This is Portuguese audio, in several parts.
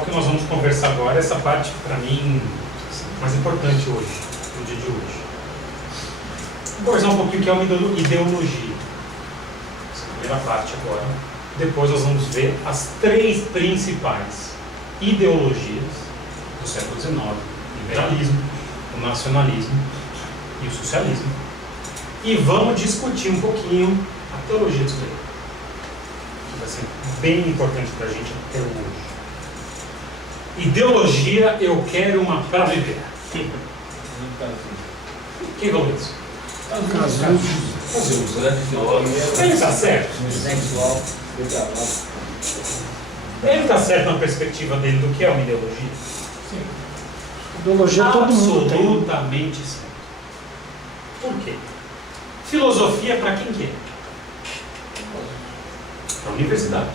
o que nós vamos conversar agora, essa parte, para mim, mais importante hoje, no dia de hoje. Vamos conversar um pouquinho o que é uma ideologia. Essa é a primeira parte agora. Depois nós vamos ver as três principais ideologias do século XIX: o liberalismo, o nacionalismo e o socialismo. E vamos discutir um pouquinho a teologia disso aí, que vai ser bem importante para a gente até hoje. Ideologia, eu quero uma para viver. Quem falou isso? Ele está certo. Ele está certo na perspectiva dele do que é uma ideologia? Sim. Ideologia todo mundo tem. Absolutamente certo. Por quê? Filosofia para quem que é? Para a universidade.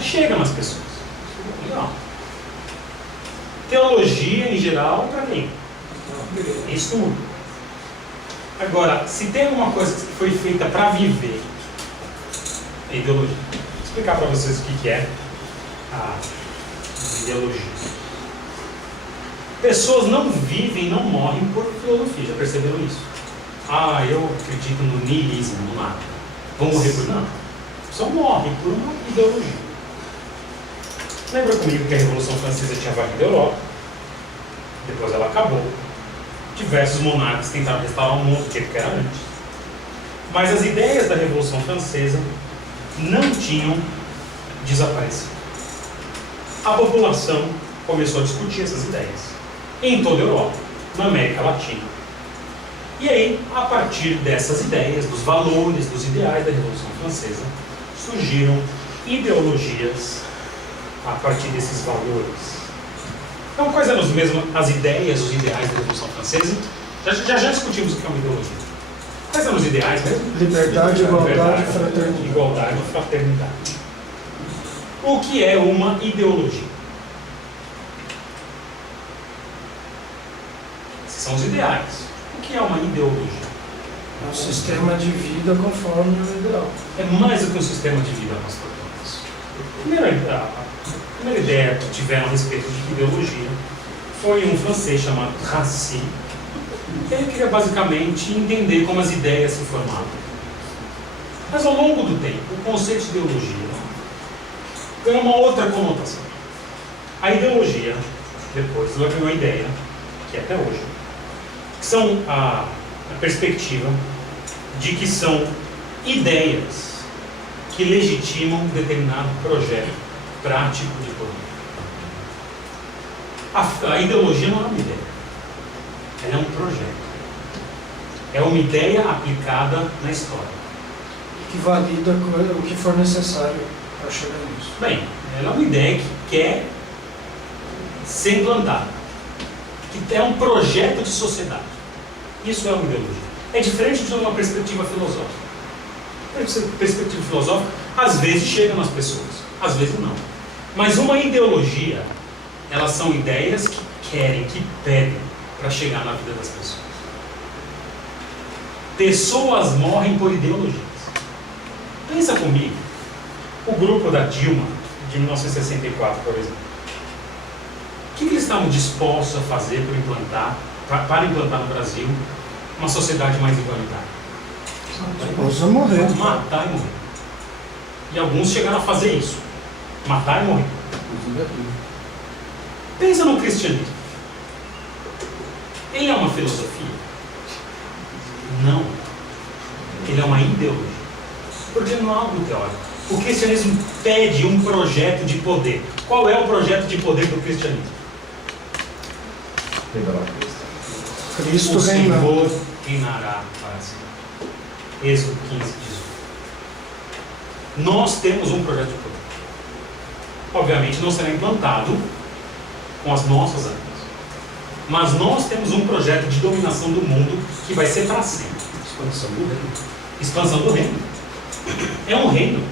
Chega nas pessoas. Não. Teologia em geral para quem? Estudo. Agora, se tem alguma coisa que foi feita para viver, é ideologia. Vou explicar para vocês o que é a ideologia. Pessoas não vivem, não morrem por filosofia, já perceberam isso? Ah, eu acredito no niilismo, no nada. Vão morrer por nada? Só morrem por uma ideologia. Lembra comigo que a Revolução Francesa tinha varrido a Europa, depois ela acabou. Diversos monarcas tentaram restaurar o mundo do que era antes. Mas as ideias da Revolução Francesa não tinham desaparecido. A população começou a discutir essas ideias em toda a Europa, na América Latina. E aí, a partir dessas ideias, dos valores, dos ideais da Revolução Francesa, surgiram ideologias a partir desses valores. Então, quais eram as ideias, os ideais da Revolução Francesa? Já discutimos o que é uma ideologia. Quais eram os ideais mesmo? Liberdade, igualdade, fraternidade. Igualdade e fraternidade. O que é uma ideologia? Esses são os ideais. O que é uma ideologia? É um sistema de vida conforme o ideal. É mais do que um sistema de vida, pastor Thomas. A primeira ideia que tiveram a respeito de ideologia foi um francês chamado Racine. Ele queria basicamente entender como as ideias se formavam. Mas ao longo do tempo, o conceito de ideologia ganhou uma outra conotação. A ideologia, depois, ela ganhou a ideia, que é até hoje, que são a perspectiva de que são ideias que legitimam determinado projeto prático de poder. A ideologia não é uma ideia, ela é um projeto. É uma ideia aplicada na história. Que valida o que for necessário para chegar nisso. Bem, ela é uma ideia que quer ser implantada, que é um projeto de sociedade. Isso é uma ideologia. É diferente de uma perspectiva filosófica. A perspectiva filosófica às vezes chega nas pessoas, às vezes não. Mas uma ideologia, elas são ideias que querem, que pedem para chegar na vida das pessoas. Pessoas morrem por ideologias. Pensa comigo, o grupo da Dilma, de 1964, por exemplo. O que eles estavam dispostos a fazer para implantar no Brasil uma sociedade mais igualitária? Matar e morrer. E alguns chegaram a fazer isso. Matar e morrer. Pensa no cristianismo. Ele é uma filosofia? Não. Ele é uma ideologia. Porque não é algo teórico. O cristianismo pede um projeto de poder. Qual é o projeto de poder do cristianismo? Cristo o reina. Senhor reinará para sempre. Êxodo 15, 18. Nós temos um projeto de poder. Obviamente não será implantado com as nossas armas. Mas nós temos um projeto de dominação do mundo que vai ser para sempre. Expansão do reino. Expansão do reino. É um reino.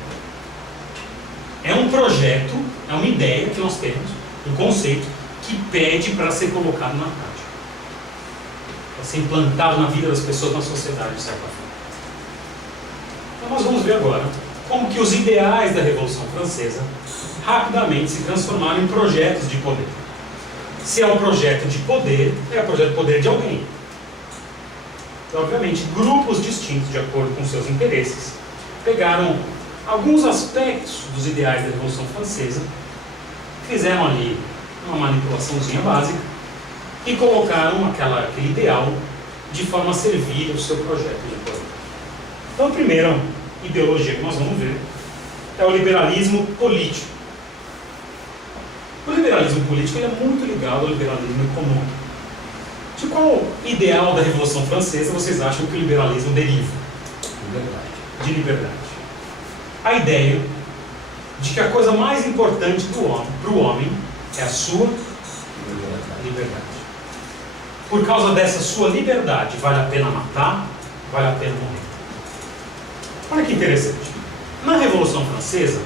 É um projeto, é uma ideia que nós temos, um conceito que pede para ser colocado na prática. Para ser implantado na vida das pessoas, na sociedade, de certa forma. Então nós vamos ver agora como que os ideais da Revolução Francesa rapidamente se transformaram em projetos de poder. Se é um projeto de poder, é um projeto de poder de alguém. Então, obviamente, grupos distintos, de acordo com seus interesses, pegaram alguns aspectos dos ideais da Revolução Francesa, fizeram ali uma manipulaçãozinha básica e colocaram aquele ideal de forma a servir ao seu projeto de poder. Então, a primeira ideologia que nós vamos ver é o liberalismo político. O liberalismo político ele é muito ligado ao liberalismo econômico. De qual ideal da Revolução Francesa vocês acham que o liberalismo deriva? Liberdade. De liberdade. A ideia de que a coisa mais importante para o homem é a sua liberdade. Por causa dessa sua liberdade, vale a pena matar, vale a pena morrer. Olha que interessante. Na Revolução Francesa,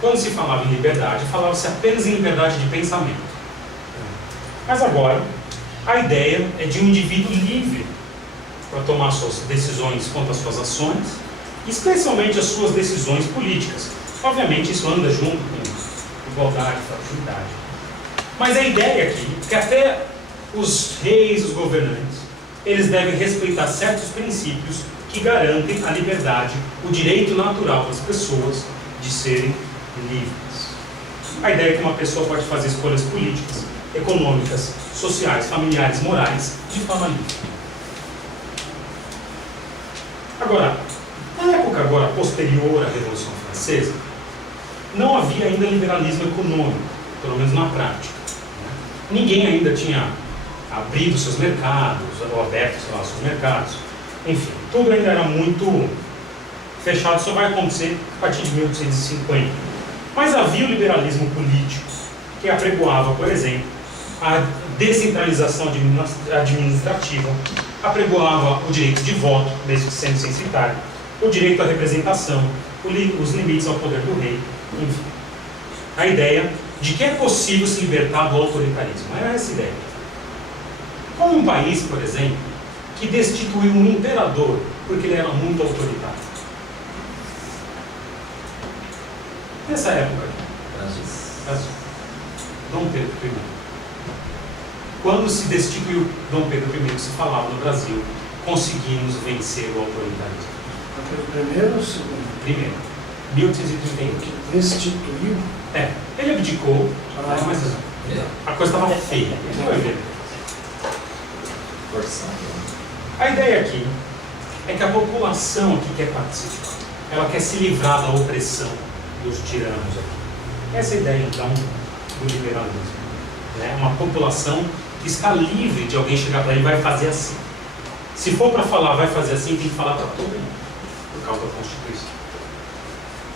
quando se falava em liberdade, falava-se apenas em liberdade de pensamento. Mas agora, a ideia é de um indivíduo livre para tomar suas decisões quanto às suas ações, especialmente as suas decisões políticas. Obviamente, isso anda junto com igualdade, fraternidade. Mas a ideia aqui é que até os reis, os governantes, eles devem respeitar certos princípios que garantem a liberdade, o direito natural das pessoas de serem livres. A ideia é que uma pessoa pode fazer escolhas políticas, econômicas, sociais, familiares, morais, de forma livre. Agora, na época agora posterior à Revolução Francesa, não havia ainda liberalismo econômico, pelo menos na prática. Ninguém ainda tinha abrido seus mercados, ou aberto seus mercados. Enfim, tudo ainda era muito fechado, só vai acontecer a partir de 1850. Mas havia o liberalismo político, que apregoava, por exemplo, a descentralização administrativa, apregoava o direito de voto, mesmo sendo censitário, o direito à representação, os limites ao poder do rei, enfim. A ideia de que é possível se libertar do autoritarismo. Era essa a ideia. Como um país, por exemplo, que destituiu um imperador porque ele era muito autoritário. Nessa época, Brasil. Dom Pedro I. Quando se destituiu Dom Pedro I, se falava no Brasil, conseguimos vencer o autoritarismo. Pedro primeiro ou segundo? Primeiro, 1831. Que destituiu? Ele abdicou, mas a coisa estava feia. Você vai ver. A ideia aqui é que a população aqui quer participar. Ela quer se livrar da opressão dos tiranos aqui. Essa é a ideia, então, do liberalismo. Uma população que está livre de alguém chegar para ele e vai fazer assim. Se for para falar, vai fazer assim, tem que falar para todo mundo, por causa da Constituição.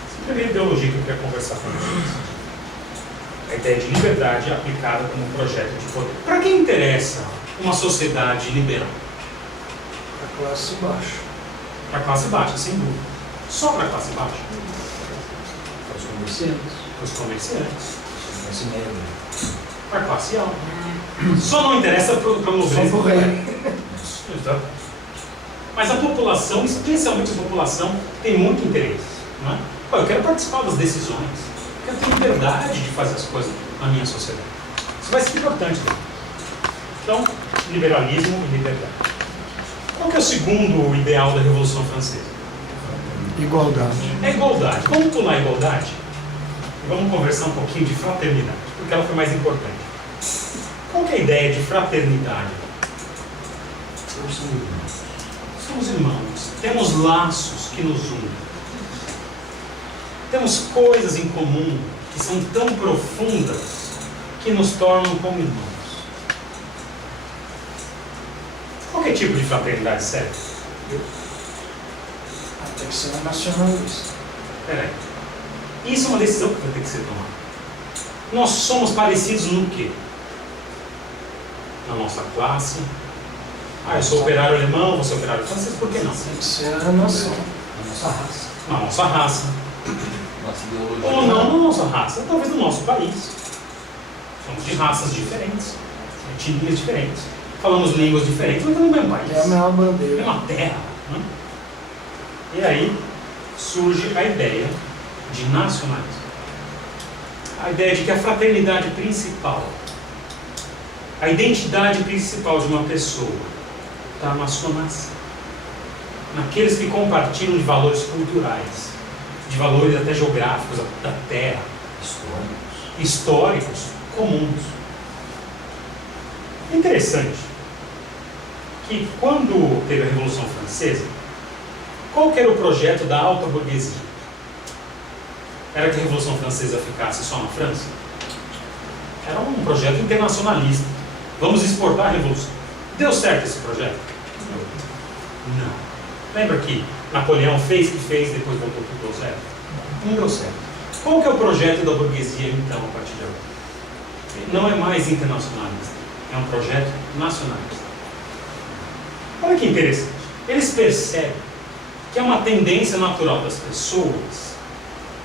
Essa é a primeira ideologia que eu quero conversar com vocês. A ideia de liberdade aplicada como um projeto de poder. Para quem interessa uma sociedade liberal? Para a classe baixa. Para a classe baixa, sem dúvida. Só para a classe baixa? Para os comerciantes. Para os comerciantes. Classe média. Para a classe alta. Só não interessa para o nobreza. Só para o rei. Exato. Mas a população, especialmente a população, tem muito interesse. Não é? Pô, eu quero participar das decisões. Eu quero ter liberdade de fazer as coisas na minha sociedade. Isso vai ser importante. Então, liberalismo e liberdade. Qual que é o segundo ideal da Revolução Francesa? Igualdade. É igualdade. Vamos pular a igualdade e vamos conversar um pouquinho de fraternidade, porque ela foi mais importante. Qual que é a ideia de fraternidade? Somos irmãos. Temos laços que nos unem. Temos coisas em comum que são tão profundas que nos tornam como irmãos. Qual que é o tipo de fraternidade serve? Tem que ser nacionalista. Peraí. Isso é uma decisão que vai ter que ser tomada. Nós somos parecidos no quê? Na nossa classe. Eu sou operário alemão, você é operário francês, por que não? Tem que ser a nação. A nossa raça. Na nossa raça. Nossa ideologia. Ou não na nossa raça, talvez no nosso país. Somos de raças diferentes, etnias diferentes. Falamos línguas diferentes, mas no mesmo país. É a mesma bandeira. Mesma terra. Né? E aí surge a ideia de nacionalismo. a ideia de que a fraternidade principal, a identidade principal de uma pessoa está na sua nação, naqueles que compartilham de valores culturais, de valores até geográficos da terra, históricos comuns. Interessante que quando teve a Revolução Francesa, qual que era o projeto da alta burguesia? Era que a Revolução Francesa ficasse só na França? Era um projeto internacionalista. Vamos exportar a Revolução. Deu certo esse projeto? Não. Lembra que Napoleão fez, depois voltou tudo, deu certo? Não deu certo. Qual que é o projeto da burguesia, então, a partir de agora? Não é mais internacionalista. É um projeto nacionalista. Olha que interessante. Eles percebem que é uma tendência natural das pessoas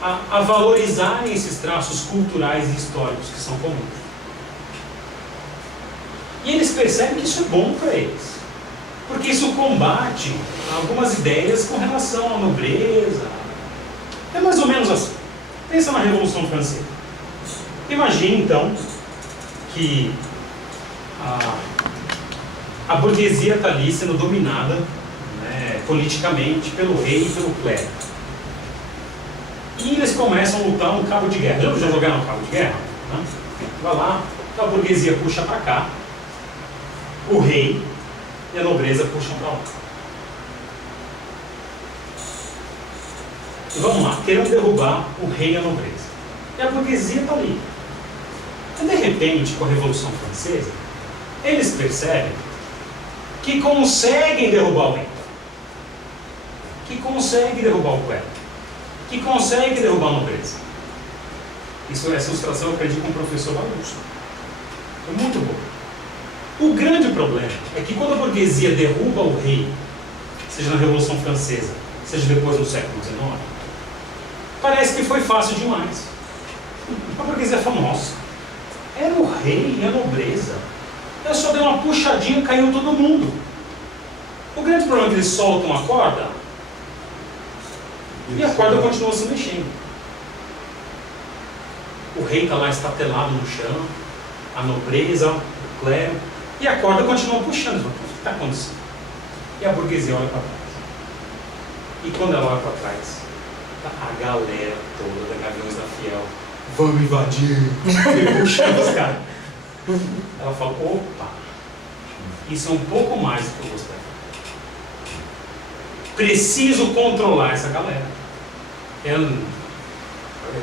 a valorizarem esses traços culturais e históricos que são comuns. E eles percebem que isso é bom para eles. Porque isso combate algumas ideias com relação à nobreza. É mais ou menos assim. Pensa na Revolução Francesa. Imagine, então, que a burguesia está ali sendo dominada, né, politicamente pelo rei e pelo clero. E eles começam a lutar um cabo de guerra. Já jogaram um cabo de guerra? Né? Vai lá, a burguesia puxa para cá, o rei e a nobreza puxam para lá. E vamos lá, querendo derrubar o rei e a nobreza. E a burguesia está ali. E de repente, com a Revolução Francesa, eles percebem que conseguem derrubar o rei, que conseguem derrubar o clero, que conseguem derrubar a nobreza. Essa ilustração eu aprendi com o professor Augusto. Foi muito bom. O grande problema é que quando a burguesia derruba o rei, seja na Revolução Francesa, seja depois no século XIX, parece que foi fácil demais. A burguesia fala, nossa, era o rei e a nobreza. Eu só dei uma puxadinha e caiu todo mundo. O grande problema é que eles soltam a corda e a corda continua se mexendo. O rei está lá estatelado no chão, a nobreza, o clero, e a corda continua puxando. O que está acontecendo? E a burguesia olha para trás. E quando ela olha para trás, tá a galera toda da Gaviões da Fiel, vamos invadir, e puxando os caras. Ela fala, opa, isso é um pouco mais do que eu gostaria. Preciso controlar essa galera.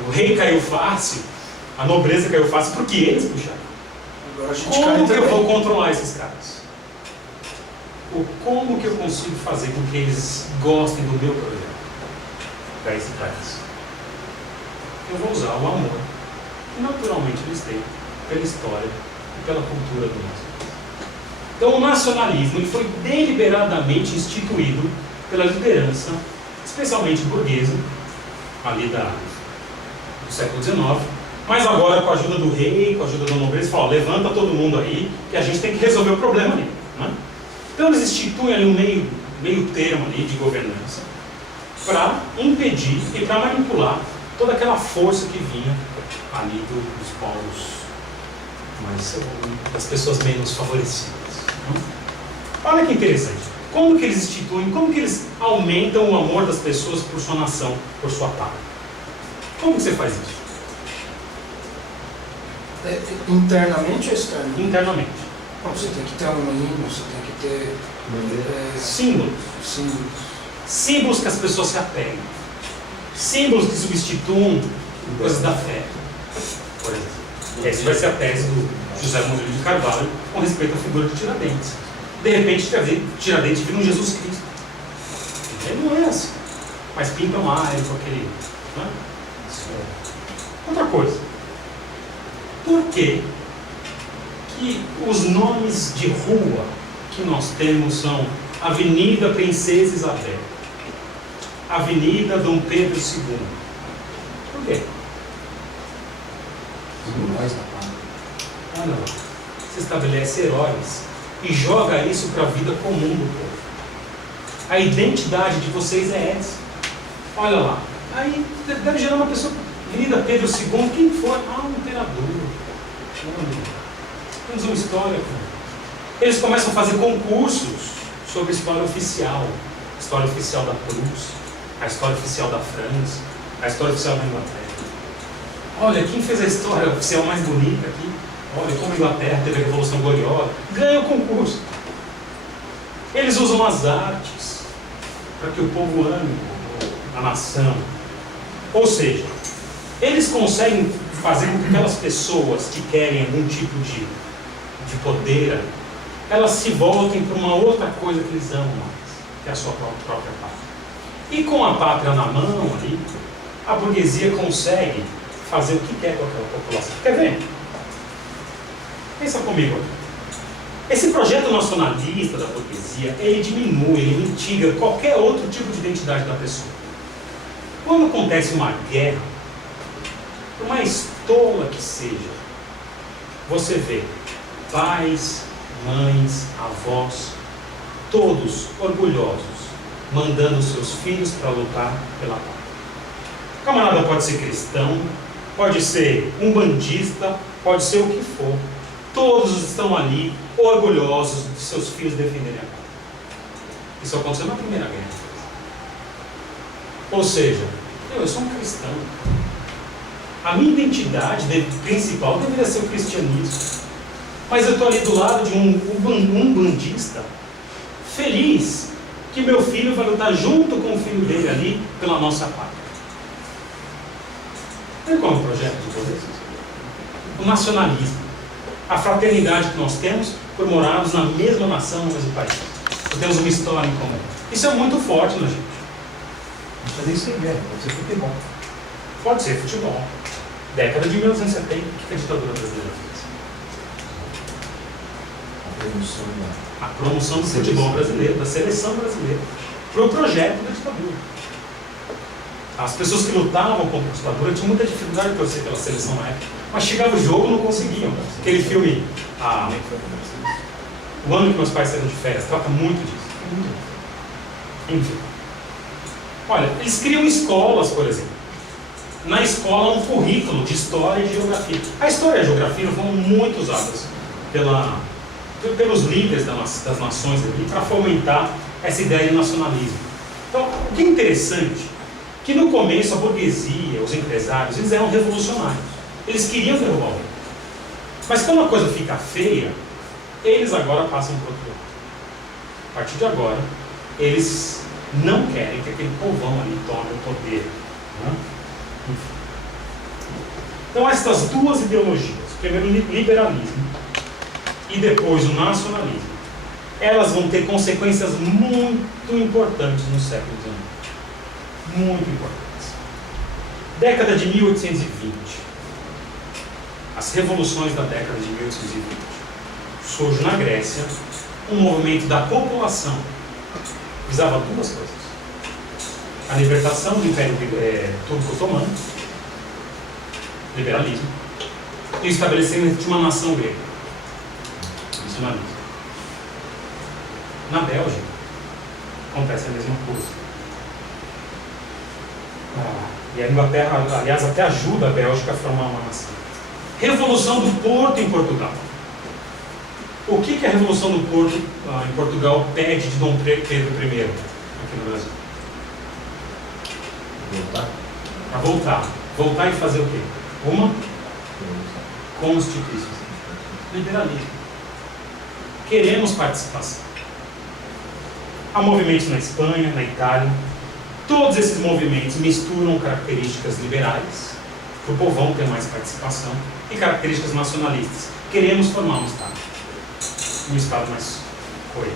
O rei caiu fácil, a nobreza caiu fácil porque eles puxaram. Agora a gente Como que eu vou também. controlar esses caras? Como que eu consigo fazer com que eles gostem do meu projeto? Para esse país. Eu vou usar o amor que naturalmente eles têm pela história e pela cultura do nosso país. Então o nacionalismo ele foi deliberadamente instituído pela liderança, especialmente burguesa, ali do século XIX, mas agora com a ajuda do rei, com a ajuda da nobreza, fala, levanta todo mundo aí, que a gente tem que resolver o problema ali. Né? Então eles instituem ali um meio termo ali de governança para impedir e para manipular toda aquela força que vinha ali dos povos, das pessoas menos favorecidas. Né? Olha que interessante. Como que eles instituem, como que eles aumentam o amor das pessoas por sua nação, por sua pátria? Como que você faz isso? Internamente ou externamente? Internamente. Bom, você tem que ter um hino, você tem que ter Símbolos. símbolos. Símbolos que as pessoas se apegam. Símbolos que substituam coisas da fé. Por exemplo. Essa vai ser a tese do José Murilo de Carvalho com respeito à figura de Tiradentes. De repente, Tiradentes vira um Jesus Cristo. Ele não é assim. Mas pintam ele com aquele... Né? Outra coisa. Por que os nomes de rua que nós temos são Avenida Princesa Isabel, Avenida Dom Pedro II? Por quê? Olha lá. Você estabelece heróis e joga isso para a vida comum do povo. A identidade de vocês é essa. Olha lá. Aí deve gerar uma pessoa Avenida Pedro II, quem foi? Ah, um imperador. Temos uma história. Eles começam a fazer concursos sobre história oficial da Prússia, a história oficial da França, a história oficial da Inglaterra. Olha, quem fez a história oficial mais bonita aqui? Olha como a Inglaterra teve a Revolução Gloriosa. Ganha o concurso. Eles usam as artes para que o povo ame a nação. Ou seja, eles conseguem fazer com que aquelas pessoas que querem algum tipo de poder, elas se voltem para uma outra coisa que eles amam mais, que é a sua própria pátria. E com a pátria na mão ali, a burguesia consegue fazer o que quer com aquela população. Quer ver? Pensa comigo aqui. Esse projeto nacionalista da burguesia, ele diminui, ele mitiga qualquer outro tipo de identidade da pessoa. Quando acontece uma guerra, por mais tola que seja, você vê pais, mães, avós, todos orgulhosos, mandando seus filhos para lutar pela pátria. O camarada pode ser cristão, pode ser umbandista, pode ser o que for. Todos estão ali, orgulhosos de seus filhos defenderem a pátria. Isso aconteceu na Primeira Guerra. Ou seja, eu sou um cristão. A minha identidade principal deveria ser o cristianismo. Mas eu estou ali do lado de um umbandista, feliz que meu filho vai lutar junto com o filho dele ali pela nossa pátria. Sabe qual é o projeto de poder? O nacionalismo. A fraternidade que nós temos por morarmos na mesma nação, no mesmo país. Nós temos uma história em comum. Isso é muito forte na gente. Não precisa nem ser guerra, pode ser futebol. Pode ser futebol. Década de 1970, o que a ditadura brasileira fez? A promoção do futebol brasileiro, da seleção brasileira, para o projeto da ditadura. As pessoas que lutavam contra a ditadura tinham muita dificuldade de torcer pela seleção na época, mas chegava o jogo e não conseguiam. Aquele filme, O Ano que Meus Pais Saíram de Férias, trata muito disso. Enfim. Olha, eles criam escolas, por exemplo. Na escola, um currículo de história e de geografia. A história e a geografia foram muito usadas pelos líderes das nações ali para fomentar essa ideia de nacionalismo. Então, o que é interessante, que no começo a burguesia, os empresários, eles eram revolucionários. Eles queriam derrubar o rei. Mas quando a coisa fica feia, eles agora passam para o outro lado. A partir de agora, eles não querem que aquele povão ali tome o poder. Né? Então estas duas ideologias, primeiro o liberalismo e depois o nacionalismo, elas vão ter consequências muito importantes no século XIX. Muito importantes. Década de 1820. As revoluções da década de 1820. Surge na Grécia um movimento da população. Visava duas coisas. A libertação do Império Turco-Otomano, liberalismo, e o estabelecimento de uma nação grega, nacionalismo. Na Bélgica, acontece a mesma coisa. E a Inglaterra, aliás, até ajuda a Bélgica a formar uma nação. Revolução do Porto em Portugal. O que a Revolução do Porto em Portugal pede de Dom Pedro I aqui no Brasil? Voltar? Para voltar. Voltar e fazer o quê? Uma Constituição. Liberalismo. Queremos participação. Há movimentos na Espanha, na Itália. Todos esses movimentos misturam características liberais, para o povão ter mais participação, e características nacionalistas. Queremos formar um Estado mais coeso.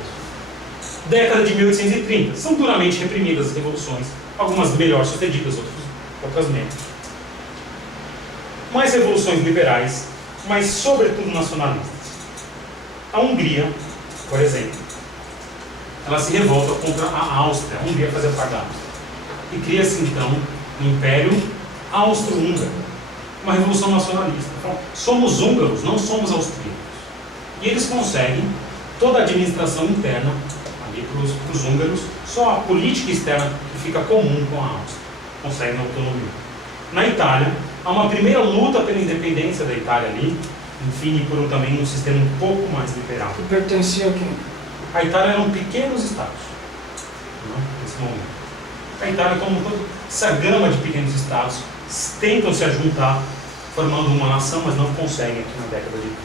Década de 1830. São duramente reprimidas as revoluções, algumas melhor sucedidas, outras menos. Mais revoluções liberais, mas sobretudo nacionalistas. A Hungria, por exemplo, ela se revolta contra a Áustria. A Hungria fazia parte da Áustria. E cria-se então o Império Austro-Húngaro, uma revolução nacionalista. Então, somos húngaros, não somos austríacos. E eles conseguem toda a administração interna ali para os húngaros, só a política externa que fica comum com a Áustria. Conseguem autonomia. Na Itália, há uma primeira luta pela independência da Itália ali, enfim, por também um sistema um pouco mais liberal. Que pertencia a quem? A Itália eram pequenos estados, né, nesse momento. A Itália, como toda essa gama de pequenos estados, tentam se juntar, formando uma nação, mas não conseguem aqui na década de 30.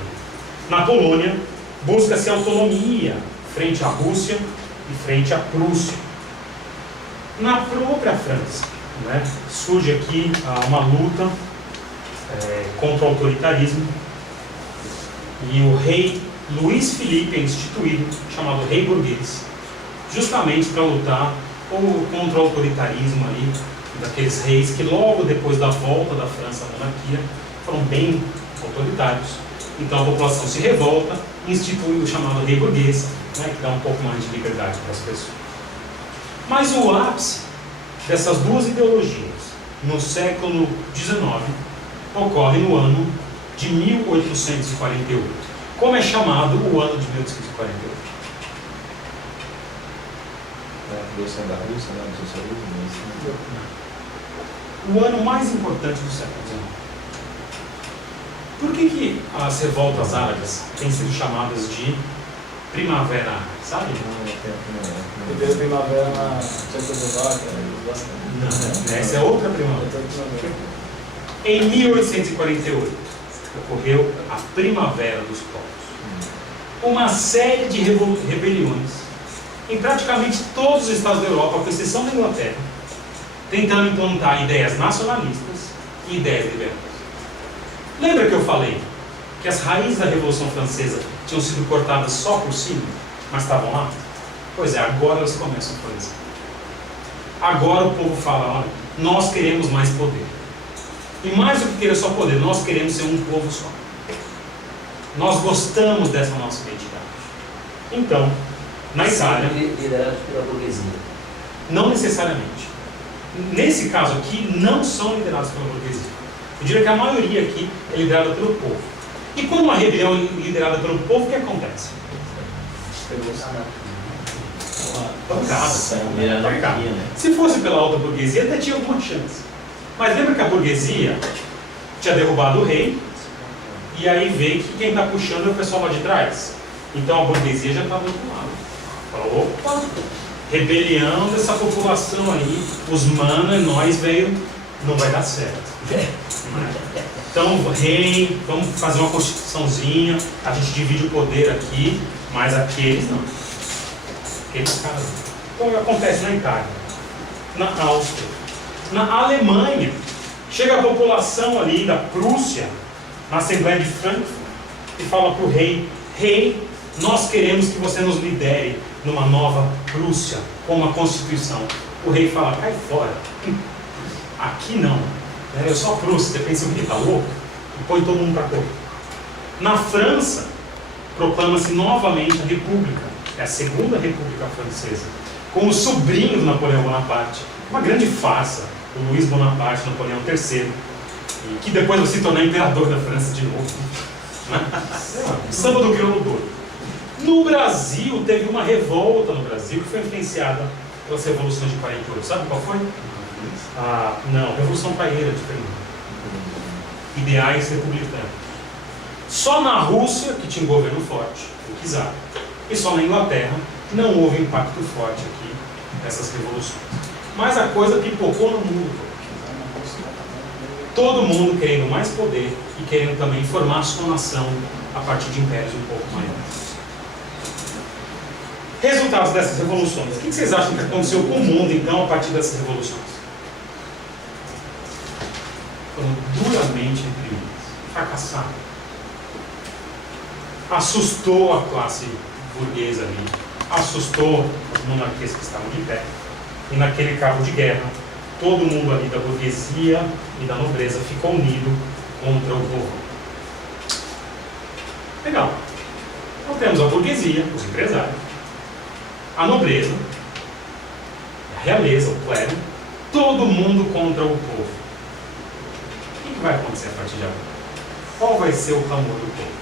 Na Polônia, busca-se autonomia frente à Rússia e frente à Prússia. Na própria França, né, surge aqui uma luta contra o autoritarismo, e o rei Luís Filipe é instituído, chamado rei burguês, justamente para lutar contra o autoritarismo ali, daqueles reis que logo depois da volta da França à monarquia foram bem autoritários. Então a população se revolta e institui o chamado rei burguês, né, que dá um pouco mais de liberdade para as pessoas. Mas o ápice dessas duas ideologias no século XIX ocorre no ano de 1848. Como é chamado o ano de 1848? A Revolução da Rússia, né, do socialismo. O ano mais importante do século XIX. Por que as revoltas árabes têm sido chamadas de Primavera Árabe? Sabe? Teve primavera na Tchecoslováquia, Não, essa é outra primavera. Em 1848, ocorreu a Primavera dos Povos. Uma série de rebeliões em praticamente todos os estados da Europa, com exceção da Inglaterra, tentando implantar ideias nacionalistas e ideias liberais. Lembra que eu falei que as raízes da Revolução Francesa tinham sido cortadas só por cima, mas estavam lá? Pois é, agora elas começam a florescer. Agora o povo fala, olha, nós queremos mais poder. E mais do que querer só poder, nós queremos ser um povo só. Nós gostamos dessa nossa identidade. Então, na Itália... liderados pela burguesia. Não necessariamente. Nesse caso aqui, não são liderados pela burguesia. Eu diria que a maioria aqui é liderada pelo povo. E quando uma rebelião é liderada pelo povo, o que acontece? Pancada. Se fosse pela alta burguesia, até tinha alguma chance. Mas lembra que a burguesia tinha derrubado o rei, e aí vê que quem está puxando é o pessoal lá de trás. Então a burguesia já estava do outro lado. Falou, opa, rebelião dessa população aí, os mano, nós veio, não vai dar certo. Então, rei, vamos fazer uma constituiçãozinha, a gente divide o poder aqui, mas aqueles não. Aqueles caras não. Então acontece na Itália, na Áustria, na Alemanha. Chega a população ali da Prússia, na Assembleia de Frankfurt, e fala para o rei, rei, nós queremos que você nos lidere numa nova Prússia, com uma constituição. O rei fala, cai fora. Aqui não. Eu sou a Prússia, você pensa que está louco? E põe todo mundo para correr. Na França, proclama-se novamente a República. É a Segunda República Francesa. Com o sobrinho do Napoleão Bonaparte. Uma grande farsa. O Luís Bonaparte, Napoleão III. Que depois vai se tornar imperador da França de novo. Né? Samba do crioulo doido. No Brasil, teve uma revolta no Brasil que foi influenciada pelas revoluções de 48. Sabe qual foi? Não, Revolução Paieira, diferente. Ideais republicanos. Só na Rússia, que tinha um governo forte, o czar, e só na Inglaterra não houve impacto forte aqui nessas revoluções. Mas a coisa pipocou no mundo todo. Todo mundo querendo mais poder e querendo também formar a sua nação a partir de impérios um pouco maiores. Resultados dessas revoluções. O que vocês acham que aconteceu com o mundo, então, a partir dessas revoluções? Foram duramente reprimidas, fracassaram. Assustou a classe burguesa ali, assustou as monarquias que estavam de pé. E naquele cabo de guerra, todo mundo ali da burguesia e da nobreza ficou unido contra o povo. Legal. Então temos a burguesia, os empresários, a nobreza, a realeza, o clero, todo mundo contra o povo. O que vai acontecer a partir de agora? Qual vai ser o clamor do povo?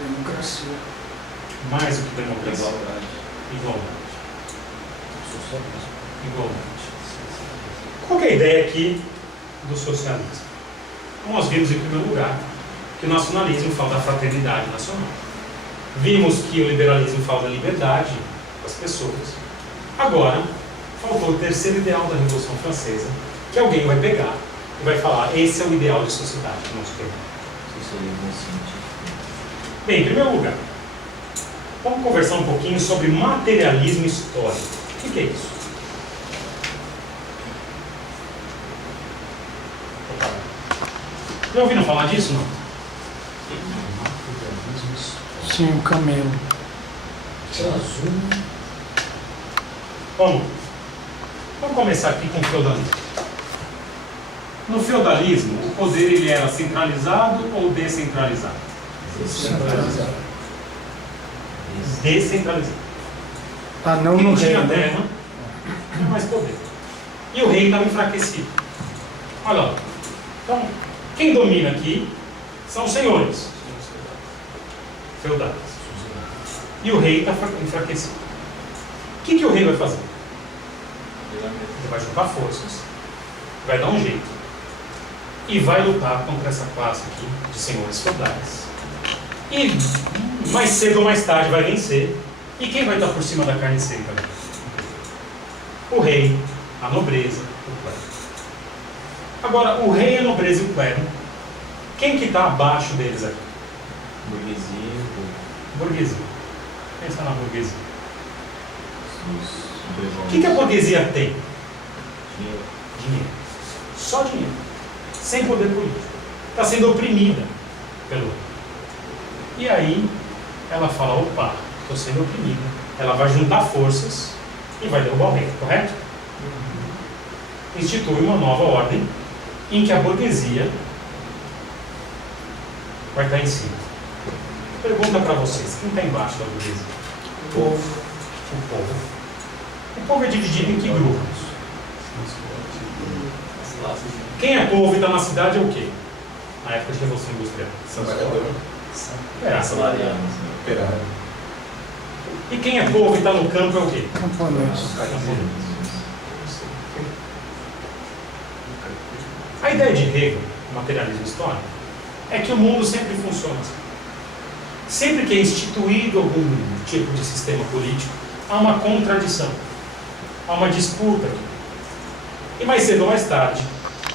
Democracia. Mais do que democracia. Igualdade. Igualdade. Igualdade. Qual que é a ideia aqui do socialismo? Nós vimos, em primeiro lugar, que o nacionalismo fala da fraternidade nacional. Vimos que o liberalismo fala da liberdade das pessoas. Agora, faltou o terceiro ideal da Revolução Francesa, que alguém vai pegar e vai falar: esse é o ideal de sociedade que nós queremos. Socialismo científico. Bem, em primeiro lugar, vamos conversar um pouquinho sobre materialismo histórico. O que é isso? Já ouviram falar disso, não? Sim, o camelo. Vamos começar aqui com o feudalismo. No feudalismo, o poder ele era centralizado ou descentralizado? Descentralizado. Descentralizado. Ah, não Quem no tinha reino. terra tinha mais poder. E o rei estava enfraquecido. Olha lá. Então, quem domina aqui são os senhores feudais. E o rei está enfraquecido. O que o rei vai fazer? Ele vai juntar forças, vai dar um jeito e vai lutar contra essa classe aqui de senhores feudais. E mais cedo ou mais tarde vai vencer. E quem vai estar por cima da carne seca? O rei, a nobreza, o clero. Agora, o rei, a nobreza e o clero, quem que está abaixo deles aqui? Burguesia. Burguesia. Pensa na burguesia. O Os que a burguesia tem? dinheiro. Dinheiro. Só dinheiro. Sem poder político. Está sendo oprimida pelo rei. E aí, ela fala: opa, estou sendo oprimida. Ela vai juntar forças e vai derrubar o rei, correto? Institui uma nova ordem em que a burguesia vai estar em cima. Pergunta para vocês: quem está embaixo da burguesia? O povo. O povo. O povo é dividido em que grupos? Quem é povo e está na cidade é o quê? Na época de Revolução Industrial. Trabalhador. É, Assalariado. Operário. e quem é povo e está no campo é o quê? Camponeses. A ideia de Hegel, materialismo histórico, é que o mundo sempre funciona assim. Sempre que é instituído algum tipo de sistema político, há uma contradição, há uma disputa aqui. E mais cedo ou mais tarde,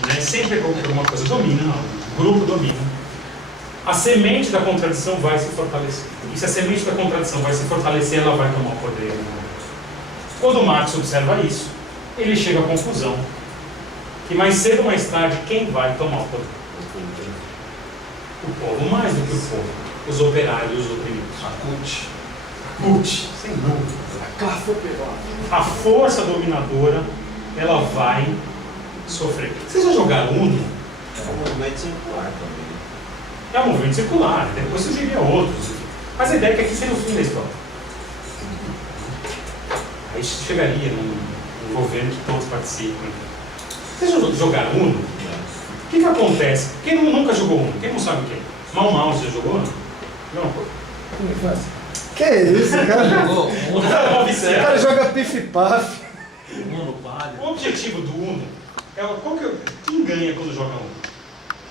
né, sempre que alguma coisa domina, o grupo domina, a semente da contradição vai se fortalecer. E se a semente da contradição vai se fortalecer, ela vai tomar o poder. Quando Marx observa isso, ele chega à conclusão que mais cedo ou mais tarde, quem vai tomar o poder? O povo, mais do que o povo. Os operários e os oprimidos. A CUT, sem dúvida. A força dominadora, ela vai sofrer. Vocês já jogaram Uno? É um movimento circular também. É um movimento circular, depois surgiria outros. Mas a ideia é que aqui seria o fim da história. Aí chegaria num governo que todos participam. Vocês já jogaram Uno? O que acontece? Quem nunca jogou Uno? Quem não sabe o que é? Mal, você já jogou Uno? Não. Que isso, cara? O O cara joga pif-paf. O objetivo do Uno é quem ganha quando joga Uno?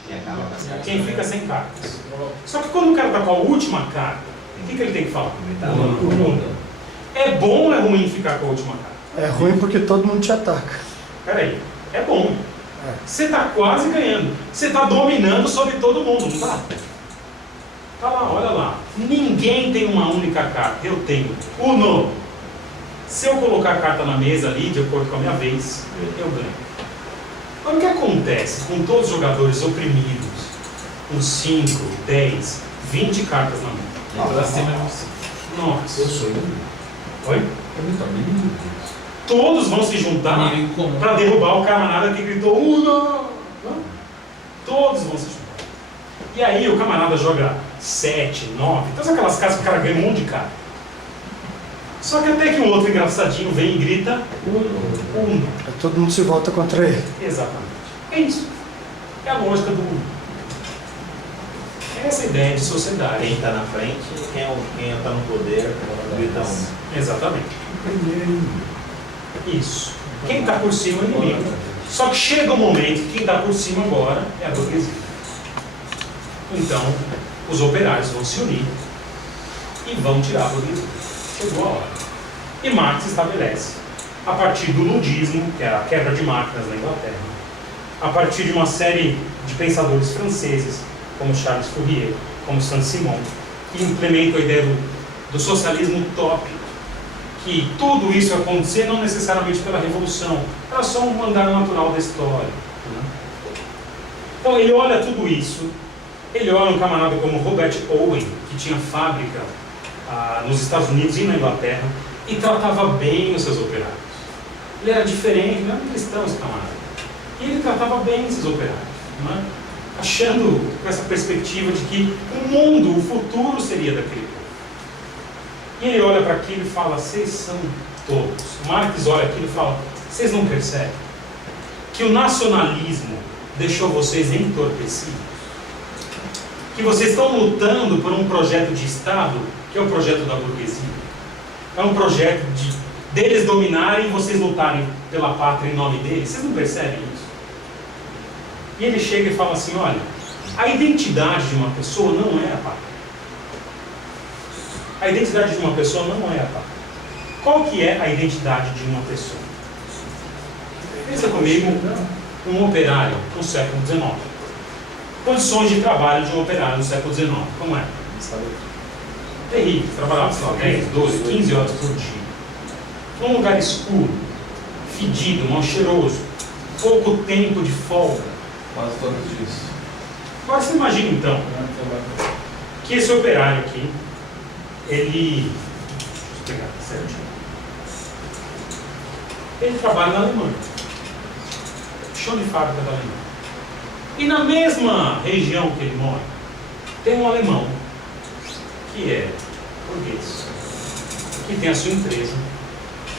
E acaba com as cartas. Quem fica sem cartas. Só que quando o cara está com a última carta, o que ele tem que falar? Uno. É bom ou é ruim ficar com a última carta? É ruim porque todo mundo te ataca. Peraí, é bom. É. Você está quase ganhando. Você está dominando sobre todo mundo, não está? Tá lá, olha lá. Ninguém tem uma única carta. Eu tenho. Uno. Se eu colocar a carta na mesa ali, de acordo com a minha vez, eu ganho. Mas o que acontece com todos os jogadores oprimidos, com 5, 10, 20 cartas na mão? Nossa. Eu sou um. Oi? Eu me tornei inimigo. Todos vão se juntar Inimigo comum. para derrubar o camarada que gritou Uno! Não? Todos vão se juntar. E aí o camarada joga 7, 9, todas aquelas casas que o cara ganha um monte de carta. Só que até que um outro engraçadinho vem e grita Uno. Aí todo mundo se volta contra ele. Exatamente. É isso. É a lógica do Uno. É essa ideia de sociedade. Quem está na frente, quem está no poder, grita um. Exatamente. Isso. Quem está por cima é o inimigo. Só que chega um momento que quem está por cima agora é a burguesia. Então, os operários vão se unir e vão tirar a burguesia. Chegou a hora. E Marx estabelece, a partir do ludismo, que é a quebra de máquinas na Inglaterra, a partir de uma série de pensadores franceses, como Charles Fourier, como Saint-Simon, que implementam a ideia do socialismo utópico, que tudo isso vai acontecer não necessariamente pela revolução, era só um andar natural da história. Né? Então ele olha tudo isso, ele olha um camarada como Robert Owen, que tinha fábrica nos Estados Unidos e na Inglaterra, e tratava bem os seus operários. Ele era diferente, não era um cristão esse camarada. E ele tratava bem esses operários, né? Achando com essa perspectiva de que o mundo, o futuro seria daquele povo. E ele olha para aquilo e fala, vocês são todos. Marx olha aquilo e fala, vocês não percebem que o nacionalismo deixou vocês entorpecidos? Que vocês estão lutando por um projeto de Estado, que é o projeto da burguesia. É um projeto deles dominarem e vocês lutarem pela pátria em nome deles. Vocês não percebem isso? E ele chega e fala assim, olha, a identidade de uma pessoa não é a pátria. A identidade de uma pessoa não é a pátria. Qual que é a identidade de uma pessoa? Pensa comigo, um operário no século XIX. Condições de trabalho de um operário no século XIX, como é? Terrível, trabalhava, sei lá, 10, 12, 15 horas por dia. Num lugar escuro, fedido, mal cheiroso, pouco tempo de folga. Quase todos disso. Agora você imagina então que esse operário aqui, ele. Deixa eu pegar certinho. Ele trabalha na Alemanha. Chão de fábrica da Alemanha. E na mesma região que ele mora, tem um alemão que é burguês, que tem a sua empresa,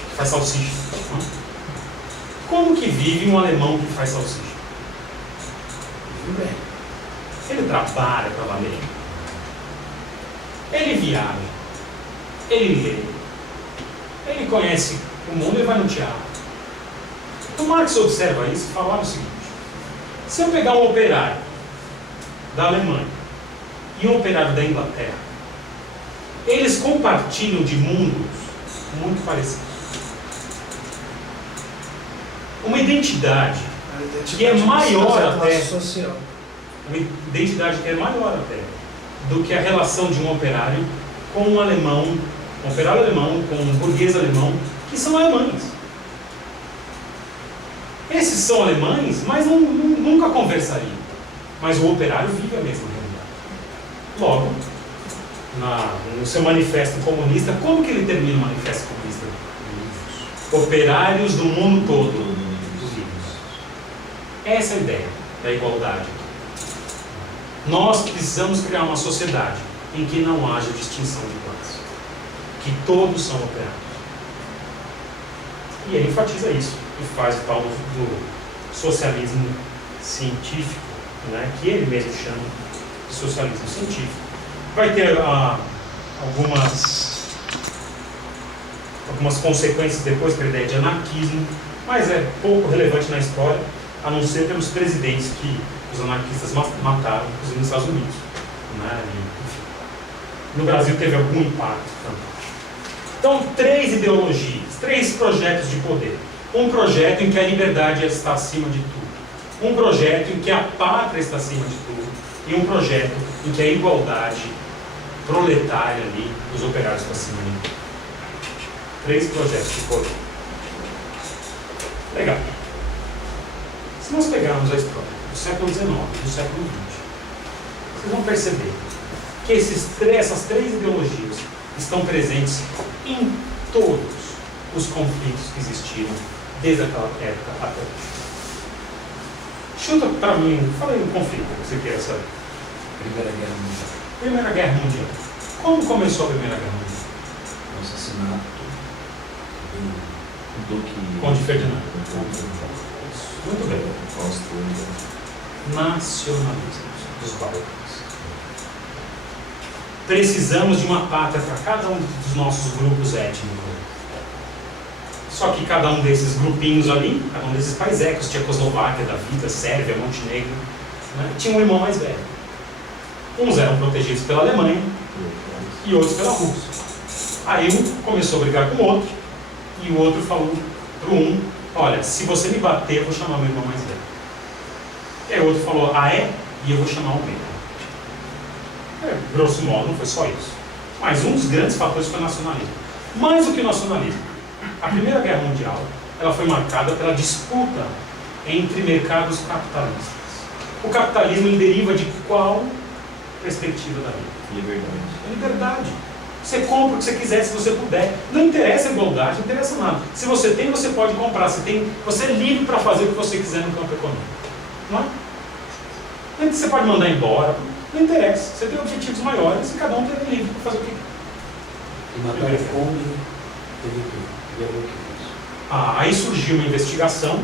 que faz salsicha. Como que vive um alemão que faz salsicha? Vive bem. Ele trabalha para valer. Ele viaja. Ele lê. Ele conhece o mundo e vai no teatro. O Marx observa isso e fala o seguinte: se eu pegar um operário da Alemanha e um operário da Inglaterra, eles compartilham de mundos muito parecidos. Uma identidade que é maior até, social. uma identidade que é maior até do que a relação de um operário com um alemão, um operário alemão com um burguês alemão, que são alemães. Esses são alemães, mas nunca conversariam. Mas o operário vive a mesma realidade. Logo, no seu manifesto comunista, como que ele termina o manifesto comunista? Operários do mundo todo. Essa é a ideia da igualdade. Nós precisamos criar uma sociedade em que não haja distinção de classe, que todos são operários. E ele enfatiza isso e faz o tal do socialismo científico, né, que ele mesmo chama de socialismo científico. Vai ter algumas consequências depois para a ideia de anarquismo, mas é pouco relevante na história, a não ser pelos presidentes que os anarquistas mataram, inclusive nos Estados Unidos. Né? E, no Brasil teve algum impacto também. Então, 3 ideologias, 3 projetos de poder. Um projeto em que a liberdade está acima de tudo. Um projeto em que a pátria está acima de tudo. E um projeto em que a igualdade proletária ali, os operários estão acima de tudo. 3 projetos de poder. Legal. Se nós pegarmos a história do século XIX e do século XX, vocês vão perceber que essas 3 ideologias estão presentes em todos os conflitos que existiram desde aquela época até hoje. Chuta para mim, fala aí um conflito que você queira saber. Primeira Guerra Mundial. Primeira Guerra Mundial. Como começou a Primeira Guerra Mundial? O assassinato do Duque Conde Ferdinando. Muito bem. Nacionalismo dos Balcãs. Precisamos de uma pátria para cada um dos nossos grupos étnicos. Só que cada um desses grupinhos ali, cada um desses países, Tchecoslováquia, da vida, Sérvia, Montenegro, né, tinha um irmão mais velho. Uns eram protegidos pela Alemanha e outros pela Rússia. Aí um começou a brigar com o outro, e o outro falou para um: olha, se você me bater, eu vou chamar meu irmão mais velho. E aí o outro falou: ah, é? E eu vou chamar o meu. Grosso modo, não foi só isso. Mas um dos grandes fatores foi o nacionalismo. Mais do que o nacionalismo, a Primeira Guerra Mundial ela foi marcada pela disputa entre mercados capitalistas. O capitalismo ele deriva de qual perspectiva da vida? Liberdade. Liberdade. Você compra o que você quiser, se você puder. Não interessa a igualdade, não interessa nada. Se você tem, você pode comprar. Você é livre para fazer o que você quiser no campo econômico. Não é? Você pode mandar embora. Não interessa. Você tem objetivos maiores e cada um tem livre para fazer o que quer. E mataram fome, teve tudo. Aí surgiu uma investigação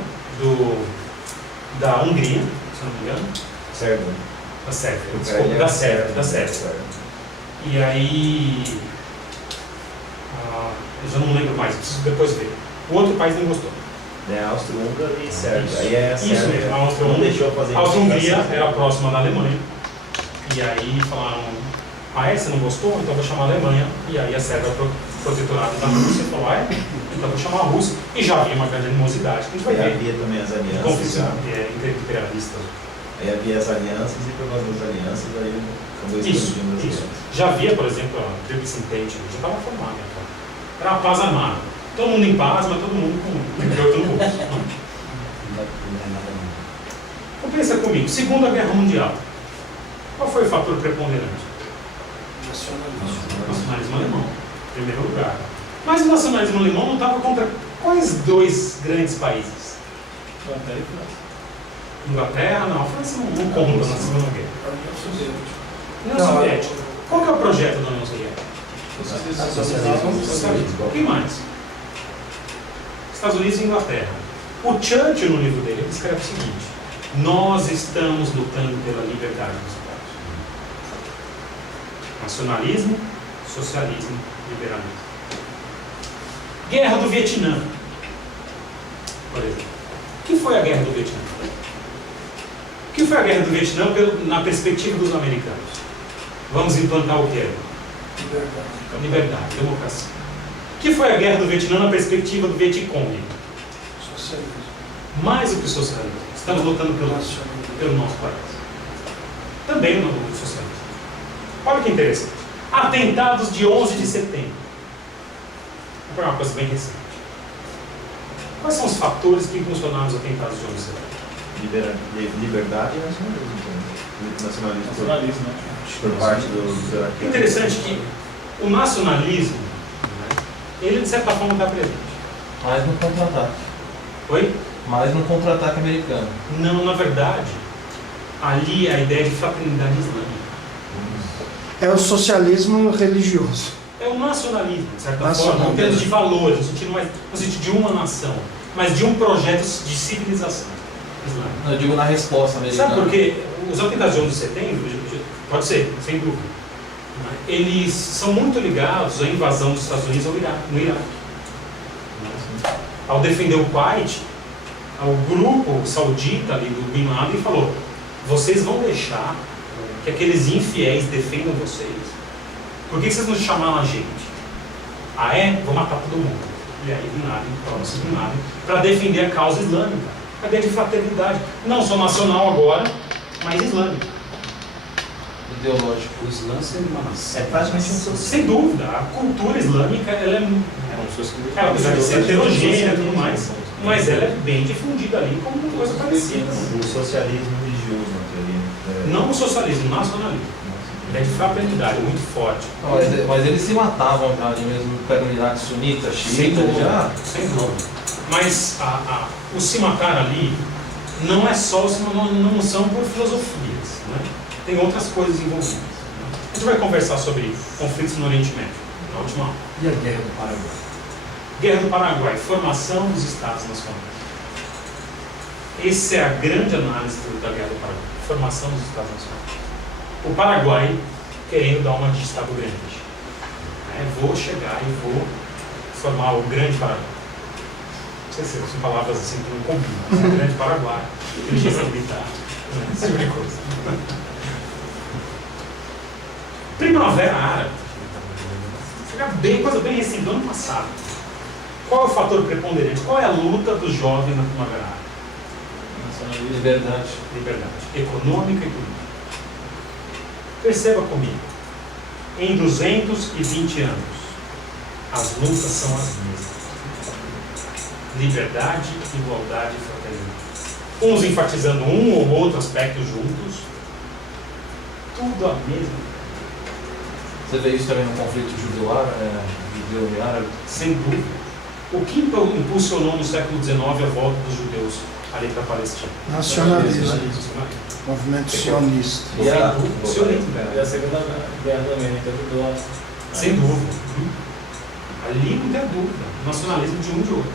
da Hungria, se não me engano. Sérvia. Da Sérvia. Desculpa, da Sérvia. E aí, eu já não lembro mais, preciso depois ver. O outro país não gostou. É a Áustria-Húngara e Sérvia. Aí é a Isso Sérvia. mesmo, a Não Áustria-Húngria. deixou fazer A Áustria-Hungria investigação. era próxima da Alemanha. E aí falaram: ah, você não gostou? Então vou chamar a Alemanha. E aí a Sérvia protetorada da Rússia falou: ah, é? Então vou chamar a Rússia. E já havia uma grande animosidade, que a gente vai Aí ver. havia também as alianças. Conflitos Já. interimperialistas. Aí havia as alianças e por causa das alianças aí acabou explodindo as Isso. guerras. Já havia, por exemplo, a Tríplice Entente, já estava formada. Então. Era a paz armada. Todo mundo em paz, mas todo mundo com um piloto no bolso. Então pensa comigo, Segunda Guerra Mundial. Qual foi o fator preponderante? Nacionalismo. O nacionalismo alemão, em primeiro lugar. Mas o nacionalismo alemão não estava contra quais dois grandes países? Inglaterra, não. A França não conta na Segunda Guerra. União Soviética. Qual que é o projeto da União Soviética? Socialismo. Quem mais? Estados Unidos e Inglaterra. O Churchill, no livro dele, ele escreve o seguinte: nós estamos lutando pela liberdade dos povos. Nacionalismo, socialismo, liberalismo. Guerra do Vietnã, por exemplo. O que foi a Guerra do Vietnã? O que foi a Guerra do Vietnã na perspectiva dos americanos? Vamos implantar o quê? Liberdade, democracia. O que foi a Guerra do Vietnã na perspectiva do Vietcong? Socialismo. Mais do que o socialismo. Estamos lutando pelo nosso país. Também no socialismo. Olha que interessante. Atentados de 11 de setembro. Vou pegar uma coisa bem recente. Quais são os fatores que impulsionaram os atentados de 11 de setembro? Liberdade e nacionalismo também. Nacionalismo né? por parte dos iraquianos. Interessante que o nacionalismo, né, ele de certa forma está presente. Mais no contra-ataque. Oi? Mais no contra-ataque americano. Não, na verdade, ali é a ideia de fraternidade islâmica. É o socialismo religioso. É o nacionalismo, de certa Nacionalismo. forma, em termos de valores, no sentido de uma nação, mas de um projeto de civilização islâmica. Eu digo na resposta americana. Sabe por quê? Os atentados de 11 de setembro, pode ser, sem dúvida, né, eles são muito ligados à invasão dos Estados Unidos no Iraque. Né? Ao defender o Kuwait, o grupo saudita ali do Bin Laden falou: vocês vão deixar que aqueles infiéis defendam vocês? Por que vocês não chamaram a gente? Ah, é? Vou matar todo mundo. E aí Bin Laden, próximo Bin Laden, para defender a causa islâmica, a ideia de fraternidade, não só nacional agora, mas islâmica. Ideológico. O Islã seria uma nação. É praticamente um social. Sem dúvida, a cultura islâmica ela apesar de ser heterogênea e tudo mais, mas ela é bem difundida ali como uma coisa parecida. O socialismo religioso, na teoria. Não o socialismo, o nacionalismo. É de fraternidade, muito forte. Mas eles se matavam já ali mesmo, pega o Iraque sunita, Sem xiita, dúvida, já. sem dúvida. Mas o se matar ali não é só, não são por filosofias, né? Tem outras coisas envolvidas. Né? A gente vai conversar sobre conflitos no Oriente Médio, na última aula. E a Guerra do Paraguai? Guerra do Paraguai, formação dos Estados Nacionais. Essa é a grande análise da Guerra do Paraguai, formação dos Estados Nacionais. O Paraguai querendo dar uma de Estado grande. Vou chegar e vou formar o grande Paraguai. esqueceu, são palavras assim que não combinam. Grande Paraguai, inteligência militar, esse tipo de coisa. Primavera Árabe. Coisa bem recente, do ano passado. Qual é o fator preponderante? Qual é a luta dos jovens na Primavera Árabe? Liberdade. Liberdade econômica e política. Perceba comigo, em 220 anos, as lutas são as mesmas. Liberdade, igualdade e fraternidade. Uns enfatizando um ou outro aspecto juntos, tudo a mesma. Você vê isso também no conflito judeu e árabe? Sem dúvida. O que impulsionou no século XIX a volta dos judeus ali para a Palestina? Nacionalismo. Movimento sionista. E a, Sionismo. E a Segunda Guerra também, que ajudou a... Sem dúvida. Ali não tem dúvida. O nacionalismo de um e de outro.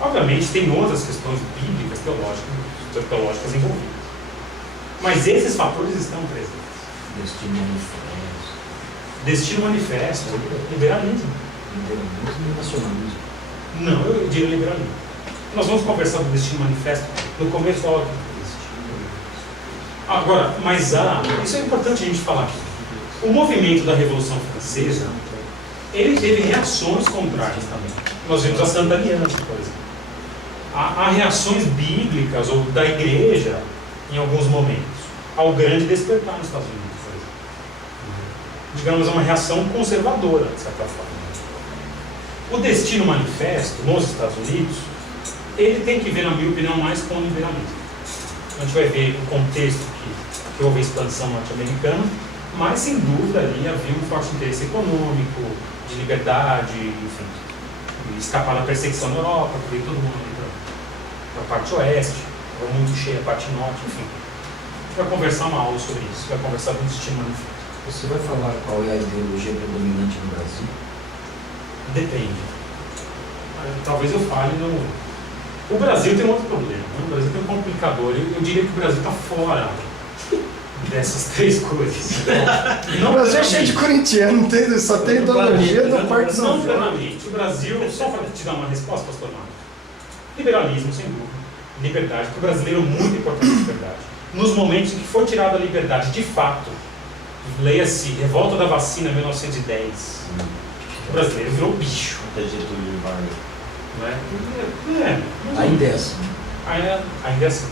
Obviamente tem outras questões bíblicas, teológicas envolvidas. Mas esses fatores estão presentes. Destino manifesto. Destino manifesto, liberalismo. Liberalismo e nacionalismo. Não, eu diria liberalismo. Nós vamos conversar do destino manifesto no começo da aula. Agora, isso é importante a gente falar aqui. O movimento da Revolução Francesa, ele teve reações contrárias também. Nós vimos a Santa Aliança, por exemplo. Há reações bíblicas ou da igreja, em alguns momentos, ao grande despertar nos Estados Unidos, por exemplo. Digamos, é uma reação conservadora, de certa forma. O destino manifesto, nos Estados Unidos, ele tem que ver, na minha opinião, mais com o liberalismo. A gente vai ver o contexto que houve a expansão norte-americana, mas, sem dúvida, ali havia um forte interesse econômico, de liberdade, enfim, de escapar da perseguição na Europa, porque todo mundo ali para a parte oeste, estava muito cheia a parte norte, enfim. A gente vai conversar uma aula sobre isso, vai conversar do destino manifesto. Você vai falar qual é a ideologia predominante no Brasil? Depende. Talvez eu fale no... O Brasil tem outro problema, né? O Brasil tem um complicador. Eu diria que o Brasil está fora dessas três coisas. O Brasil é cheio de corintiano, só tem ideologia do Parque São Não João. plenamente. O Brasil, só para te dar uma resposta, pastor Marcos, liberalismo, sem dúvida. Liberdade, porque o brasileiro é muito importante a liberdade. Nos momentos em que foi tirada a liberdade, de fato, leia-se Revolta da Vacina, 1910, o brasileiro virou bicho. Getúlio Vargas. Não é? Ainda é assim. Ainda é assim.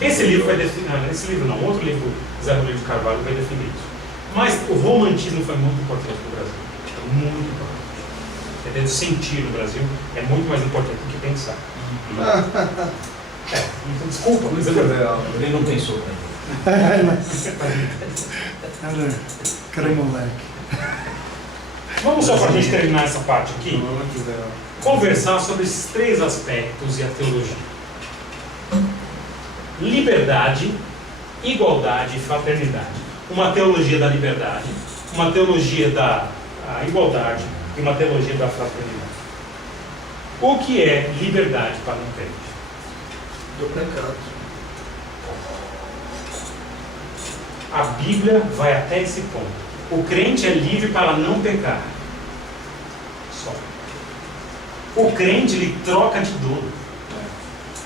Esse livro vai definir, esse livro não, outro livro, Zé Rodrigo de Carvalho, vai definir isso. Mas o romantismo foi muito importante para o Brasil. Muito importante. Entendeu? Sentir no Brasil é muito mais importante do que pensar. Então, desculpa, mas é verdade. Ele não pensou pra ele. Cara, moleque. Vamos só para a gente terminar essa parte aqui, Muito legal. conversar sobre esses três aspectos e a teologia. Liberdade, igualdade e fraternidade. Uma teologia da liberdade, uma teologia da igualdade e uma teologia da fraternidade. O que é liberdade para um crente? Do pecado. A Bíblia vai até esse ponto. O crente é livre para não pecar. Só. O crente, ele troca de dono.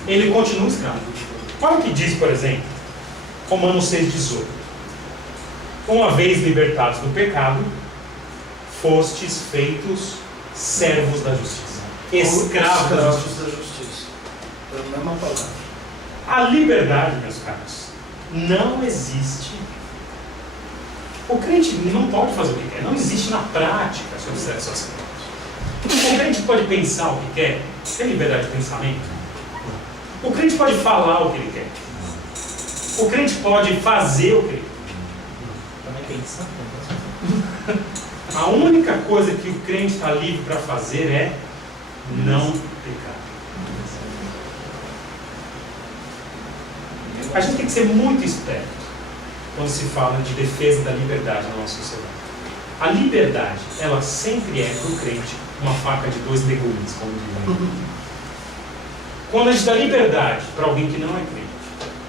Ele continua escravo. Olha o que diz, por exemplo, Romanos 6,18. Uma vez libertados do pecado, fostes feitos servos da justiça. Escravos da justiça. da justiça. É a mesma palavra. A liberdade, meus caros, não existe. O crente não pode fazer o que quer, não existe na prática sobre essas coisas. O crente pode pensar o que quer, tem liberdade de pensamento? Não. O crente pode falar o que ele quer. O crente pode fazer o que ele quer. Também pensar. A única coisa que o crente está livre para fazer é não pecar. A gente tem que ser muito esperto quando se fala de defesa da liberdade na nossa sociedade. A liberdade, ela sempre é para o crente uma faca de dois legumes, como dizem. Quando a gente dá liberdade para alguém que não é crente,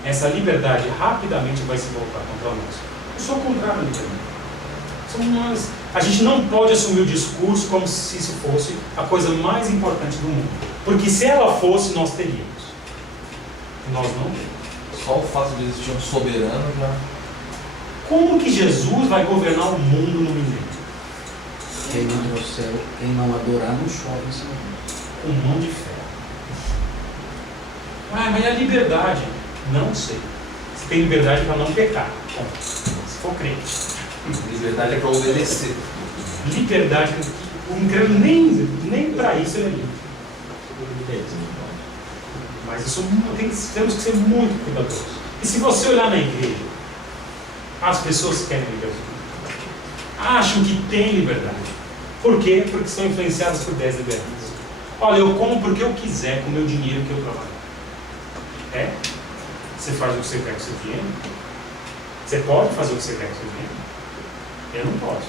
essa liberdade rapidamente vai se voltar contra nós. Eu sou contrário à liberdade. A gente não pode assumir o discurso como se isso fosse a coisa mais importante do mundo. Porque se ela fosse, nós teríamos. Nós não temos. Só o fato de existir um soberano já. Como que Jesus vai governar o mundo no milênio? Quem não trouxer, quem não adorar, não chove em cima dele. Com mão de ferro. Ah, mas é a liberdade. Não sei. Você tem liberdade para não pecar. Bom, se for crente. Liberdade é para obedecer. Liberdade, o incrédulo nem para isso ele é livre. Mas isso temos que ser muito cuidadosos. E se você olhar na igreja, as pessoas querem liberdade. Acham que têm liberdade. Por quê? Porque são influenciadas por 10 liberdades. Olha, eu como porque eu quiser, com o meu dinheiro que eu trabalho. É? Você faz o que você quer com o seu dinheiro? Você pode fazer o que você quer com o seu dinheiro? Eu não posso.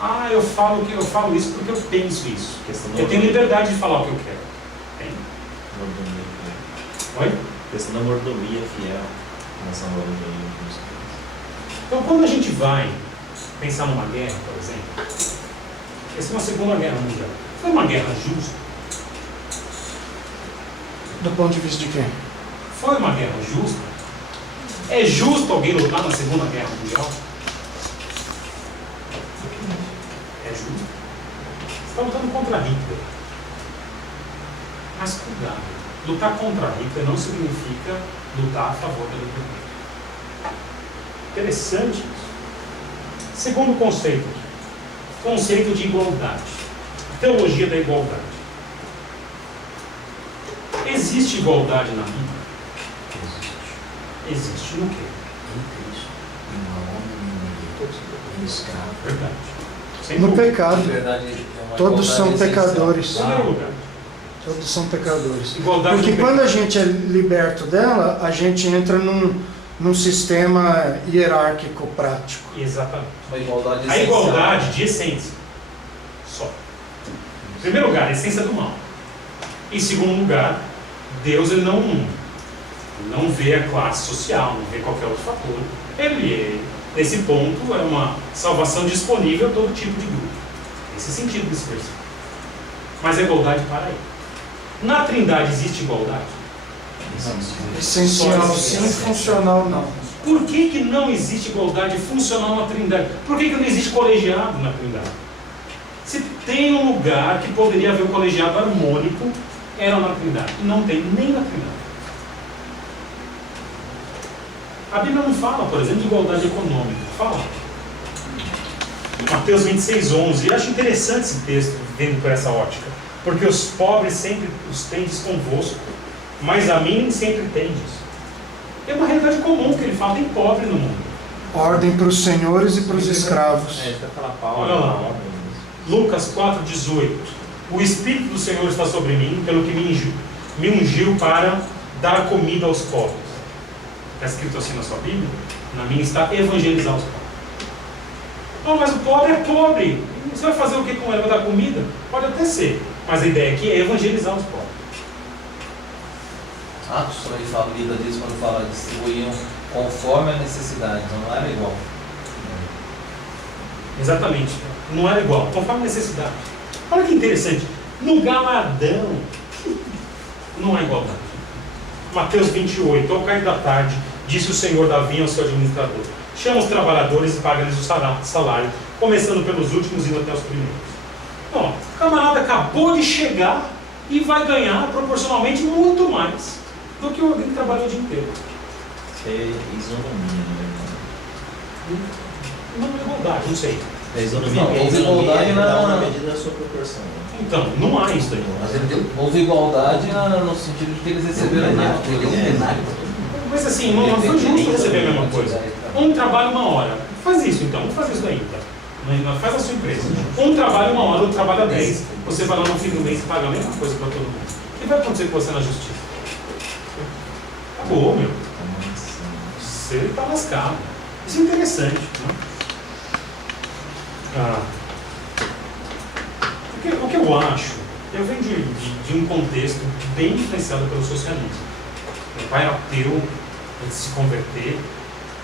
Ah, eu falo isso porque eu penso isso. Eu tenho liberdade de falar o que eu quero. Tem? Oi? Questão da mordomia fiel. Relação ao mordomia. Então, quando a gente vai pensar numa guerra, por exemplo, essa é uma Segunda Guerra Mundial. Foi uma guerra justa? Do ponto de vista de quem? Foi uma guerra justa? É justo alguém lutar na Segunda Guerra Mundial? É justo. Você está lutando contra Hitler. Mas cuidado. Lutar contra Hitler não significa lutar a favor da liberdade. Interessante isso. Segundo conceito, conceito de igualdade. Teologia da igualdade. Existe igualdade na Bíblia? Existe no quê? Em Cristo. Não há homem, nem mulher, nem escravo. Verdade. Sem No dúvida. pecado. Liberdade é uma Todos igualdade são essencial. pecadores. Em primeiro lugar. Todos são pecadores. Igualdade Porque no quando a gente é liberto dela, a gente entra num sistema hierárquico prático. Exatamente. Uma igualdade A essencial. igualdade de essência. Só. Em primeiro lugar, a essência do mal. Em segundo lugar, Deus ele não vê a classe social, não vê qualquer outro fator. Nesse ponto, é uma salvação disponível a todo tipo de grupo. Esse é o sentido desse versículo. Mas a igualdade para aí. Na Trindade existe igualdade? Essencial Só sim, essencial. funcional não. Por que não existe igualdade funcional na Trindade? Por que não existe colegiado na Trindade? Se tem um lugar que poderia haver um colegiado harmônico, era na Trindade. E não tem nem na Trindade. A Bíblia não fala, por exemplo, de igualdade econômica. Fala. Mateus 26:11. Eu acho interessante esse texto, vendo por essa ótica. Porque os pobres sempre os tendes convosco, mas a mim nem sempre tendes. É uma realidade comum que ele fala, tem pobre no mundo. Ordem para os senhores e para os escravos. É, fica aquela pau. Olha lá. Lucas 4:18. O Espírito do Senhor está sobre mim, pelo que me ungiu para dar comida aos pobres. Está escrito assim na sua Bíblia? Na minha está evangelizar os pobres. Não, mas o pobre é pobre. Você vai fazer o que com ele? Vai dar comida? Pode até ser. Mas a ideia aqui é evangelizar os pobres. Atos também fala, lida disso quando fala distribuíam conforme a necessidade, então não era igual. Exatamente. Não era igual, conforme a necessidade. Olha que interessante. No galardão não há igualdade. Mateus 28. Ao cair da tarde, disse o Senhor Davi ao seu administrador: chama os trabalhadores e paga-lhes o salário, começando pelos últimos e indo até os primeiros. Bom, o camarada acabou de chegar e vai ganhar proporcionalmente muito mais do que alguém que trabalhou o dia inteiro. Isso é isonomia, né? Não é igualdade, não sei. É isonomia, Não, porque a houve isonomia igualdade é cada um na- na medida da sua proporção. Né? Então, não há isso daí. Mas ele deu Houve igualdade no sentido de que eles receberam plenário, a ele deu um plenário. Mas assim, não foi justo receber a mesma coisa. Um trabalha 1 hora. Faz isso então, faz isso daí então. Faz a sua empresa. Um trabalha 1 hora, outro trabalha 10. Você vai lá no fim do mês e paga a mesma coisa para todo mundo. O que vai acontecer com você na justiça? Acabou, meu. Você está lascado. Isso é interessante. Né? O que eu acho, eu venho de um contexto bem influenciado pelo socialismo. Meu pai era ateu antes de se converter.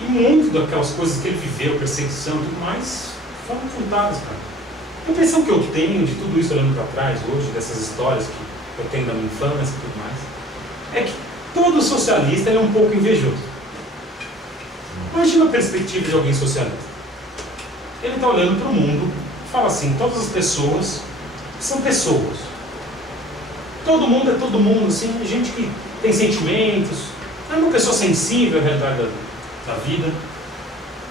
E muito daquelas coisas que ele viveu, perseguição e tudo mais, foram contadas para ele. A impressão que eu tenho de tudo isso olhando para trás hoje, dessas histórias que eu tenho da minha infância e tudo mais, é que todo socialista é um pouco invejoso. Imagina a perspectiva de alguém socialista. Ele está olhando para o mundo e fala assim, todas as pessoas são pessoas. Todo mundo é todo mundo, assim, gente que tem sentimentos, é uma pessoa sensível à realidade da vida.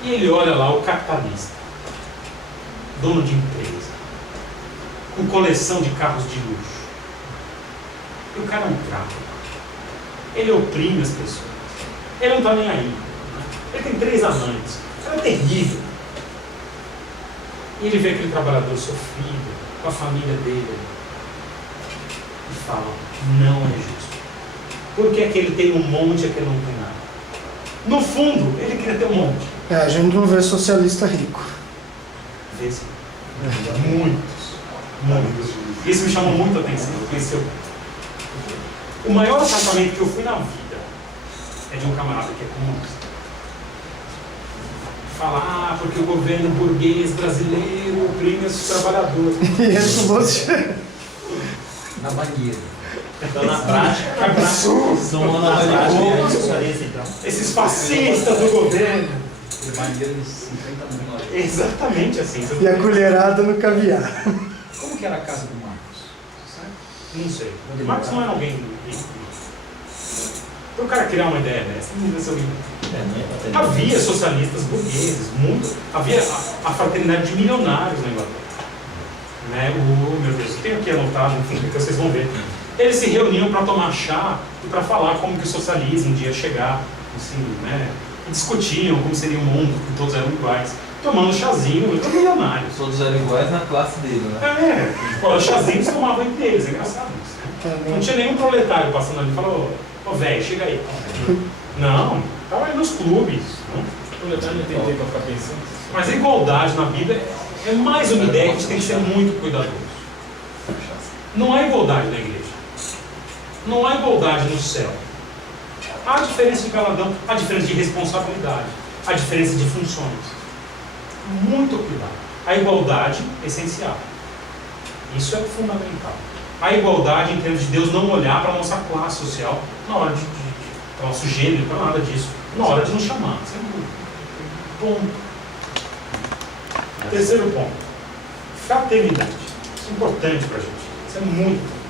E ele olha lá o capitalista, dono de empresa, com coleção de carros de luxo. E o cara é um trapo. Ele oprime as pessoas. Ele não está nem aí. Ele tem 3 amantes. O cara é terrível. E ele vê aquele trabalhador sofrido, com a família dele, e fala, não é justo. Por que aquele tem um monte e aquele não tem nada? No fundo, ele queria ter um monte. A gente não vê socialista rico. Vê sim. Muitos. Isso me chamou muito a atenção. Eu conheci o maior acampamento que eu fui na vida é de um camarada que é comunista. Fala, porque o governo burguês brasileiro oprime os trabalhadores. E esse você... Na banheira. Então, na prática, São na prática, socialista, então. Esses fascistas do governo. Banheira de 50 milhões. Exatamente assim. E a colherada no caviar. Como que era a casa do Marcos? Você sabe? Não sei. O Marcos não era alguém rico. Para o cara criar uma ideia dessa, não devia ser alguém. Havia socialistas burgueses, muito. Havia a fraternidade de milionários na Inglaterra. Né? Meu Deus, eu tenho aqui anotado, enfim, que vocês vão ver. Eles se reuniam para tomar chá e para falar como que o socialismo um dia ia chegar, assim, né? E discutiam como seria um mundo, que todos eram iguais. Tomando chazinho, eram milionários. todos eram iguais na classe dele, né? Os chazinhos tomavam entre eles, é engraçado isso, né? Não tinha nenhum proletário passando ali e falou, ô velho, chega aí. Não, estava aí nos clubes. Né? O proletário não tem tempo para ficar pensando. Mas a igualdade na Bíblia é mais uma ideia que a gente tem que ser muito cuidadoso. Não há igualdade na igreja. Não há igualdade no céu. Há diferença de galardão, há diferença de responsabilidade, há diferença de funções. Muito cuidado. A igualdade é essencial. Isso é fundamental. A igualdade em termos de Deus não olhar para a nossa classe social na hora para o nosso gênero, para nada disso. Na hora de nos chamar. Isso é muito. Ponto. Terceiro ponto. Fraternidade. Isso é importante para a gente. Isso é muito importante.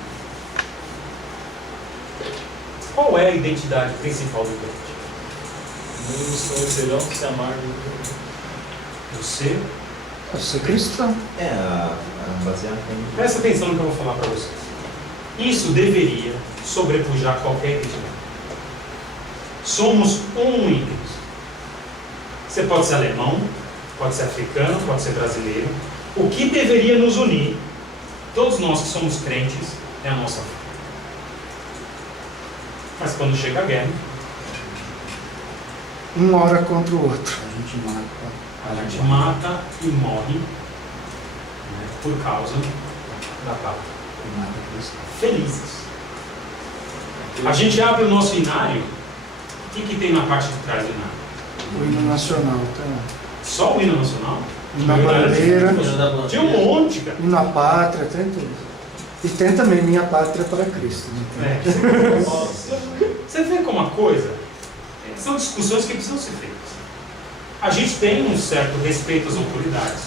Qual é a identidade principal do crente? Muitos conhecerão que se amar Você, Você cristão. Baseado em... presta atenção no que eu vou falar para vocês. Isso deveria sobrepujar qualquer identidade. Somos um em Cristo. Você pode ser alemão, pode ser africano, pode ser brasileiro. O que deveria nos unir, todos nós que somos crentes, é a nossa fé. Mas quando chega a guerra, Um ora contra o outro. A a gente mata e morre, né, por causa da pátria. Felizes. A gente abre o nosso inário. O que tem na parte de trás do inário? O hino nacional, tá? Só o hino nacional? Na bandeira, Tinha um monte, cara. e na pátria, tem tudo. E tem também Minha Pátria para Cristo. Né? Você vê como a coisa, são discussões que precisam ser feitas. A gente tem um certo respeito às autoridades.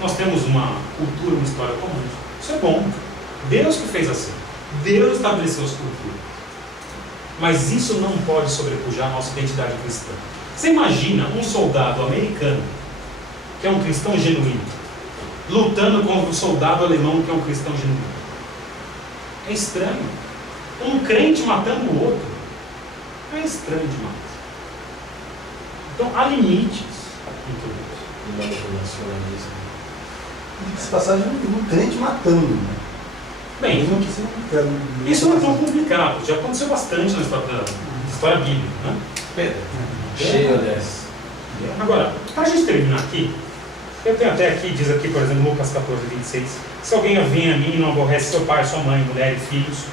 Nós temos uma cultura, uma história comum. Isso é bom. Deus que fez assim. Deus estabeleceu as culturas. Mas isso não pode sobrepujar a nossa identidade cristã. Você imagina um soldado americano, que é um cristão genuíno, lutando contra um soldado alemão que é um cristão genuíno. É estranho. Um crente matando o outro. É estranho demais. Então há limites em tudo isso. Essa passagem um crente matando, né? Bem, Mesmo que se isso não é tão complicado. Já aconteceu bastante na história bíblica, né? Pedro, cheio dessa. Agora, para a gente terminar aqui, eu tenho até aqui, diz aqui, por exemplo, Lucas 14, 26, se alguém vem a mim e não aborrece seu pai, sua mãe, mulher e filhos,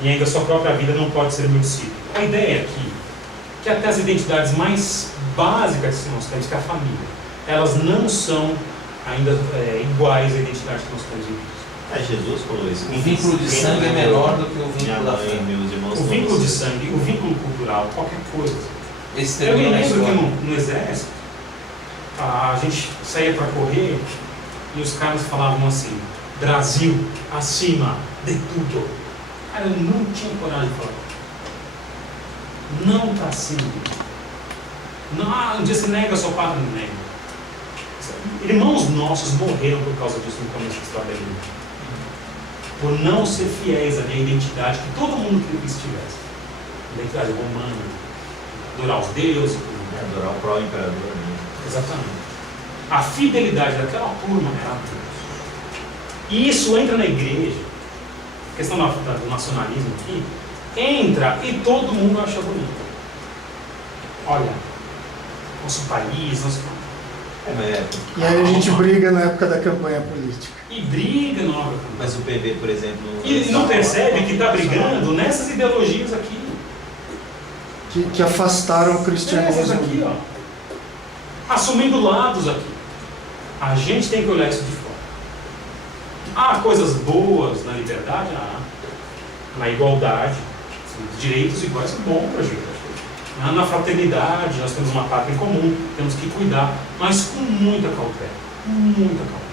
e ainda sua própria vida, não pode ser meu discípulo. A ideia aqui, que até as identidades mais básica que nós temos, que é a família. Elas não são ainda iguais à identidade que nós temos em Cristo. Jesus falou isso. O vínculo de sangue é menor do que o vínculo da fé. Meus irmãos, O vínculo de sangue, o vínculo cultural, qualquer coisa. Esse Eu me termina na lembro que história. no exército, a gente saía para correr e os caras falavam assim: Brasil, acima de tudo. Cara, eu não tinha coragem de falar. Não está acima de tudo. Não, um dia você nega a sua pátria, não nega. Irmãos nossos morreram por causa disso no começo da história da igreja. Por não ser fiéis à minha identidade que todo mundo queria que estivesse. Identidade romana, adorar os deuses. Adorar o próprio imperador. Né? Exatamente. A fidelidade daquela turma era a Deus. E isso entra na igreja. A questão do nacionalismo aqui. Entra e todo mundo acha bonito. Olha, nosso país, E aí a gente briga na época da campanha política. E briga na hora. Mas o PV, por exemplo... E não percebe que está brigando nessas ideologias aqui. Que afastaram o Essas cristianismo. aqui, ó. Assumindo lados aqui. A gente tem que olhar isso de fora. Há coisas boas na liberdade, na igualdade, direitos iguais é bom para a gente. Na fraternidade, nós temos uma pátria em comum, temos que cuidar, mas com muita cautela. Muita cautela.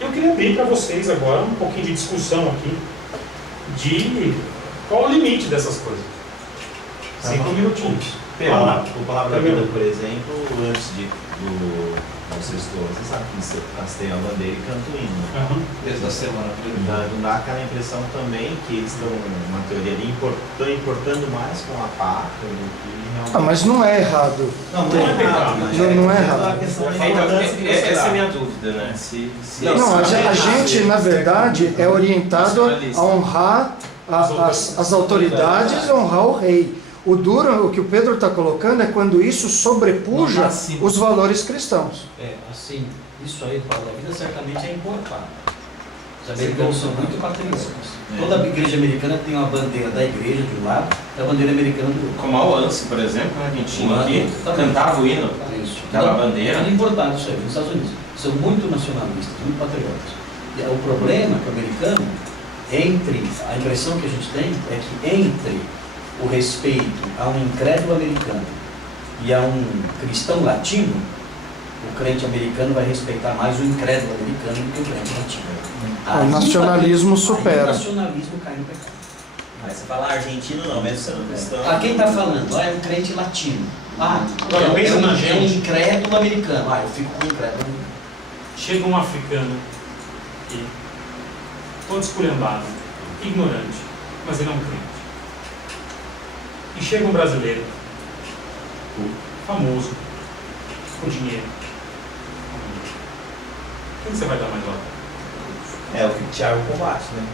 Eu queria abrir para vocês agora um pouquinho de discussão aqui de qual o limite dessas coisas. 5 minutinhos. O Palavra da Vida, por exemplo, antes do sexto, você sabe que elas têm a bandeira e cantam o hino. Uhum. Desde a semana. Dá aquela impressão também que eles estão, na teoria, ali, estão importando mais com a pátria do que realmente... Mas não é errado. Não é errado. Não é errado. A questão da Então, importância que você essa é dá. a minha dúvida, né? Não, a gente, na verdade, é orientado a honrar as autoridades e honrar o rei. O duro, o que o Pedro está colocando, é quando isso sobrepuja os valores cristãos. Assim, isso aí, Paulo, a vida certamente é importado. Os americanos são muito patrióticos. Toda a igreja americana tem uma bandeira da igreja de um lado e a bandeira americana do outro. Como a Oance, por exemplo, né, que tinha O aqui, Oance, cantava o hino, Isso. aquela bandeira. É importante isso aí, nos Estados Unidos. São muito nacionalistas, muito patrióticos. E o problema que o americano, a impressão que a gente tem é que entre o respeito a um incrédulo americano e a um cristão latino, o crente americano vai respeitar mais o incrédulo americano do que o crente latino. O nacionalismo Aí supera. o nacionalismo cai no pecado. Mas você fala argentino não, mesmo sendo cristão. Ah, quem está falando? É um crente latino. Agora, pensa na é um gente. incrédulo americano. Eu fico com o incrédulo americano. Chega um africano aqui, todo esculhambado, ignorante, mas ele é um crente. E chega um brasileiro, famoso, com dinheiro. Quem você vai dar mais valor? É o que o Thiago combate, né?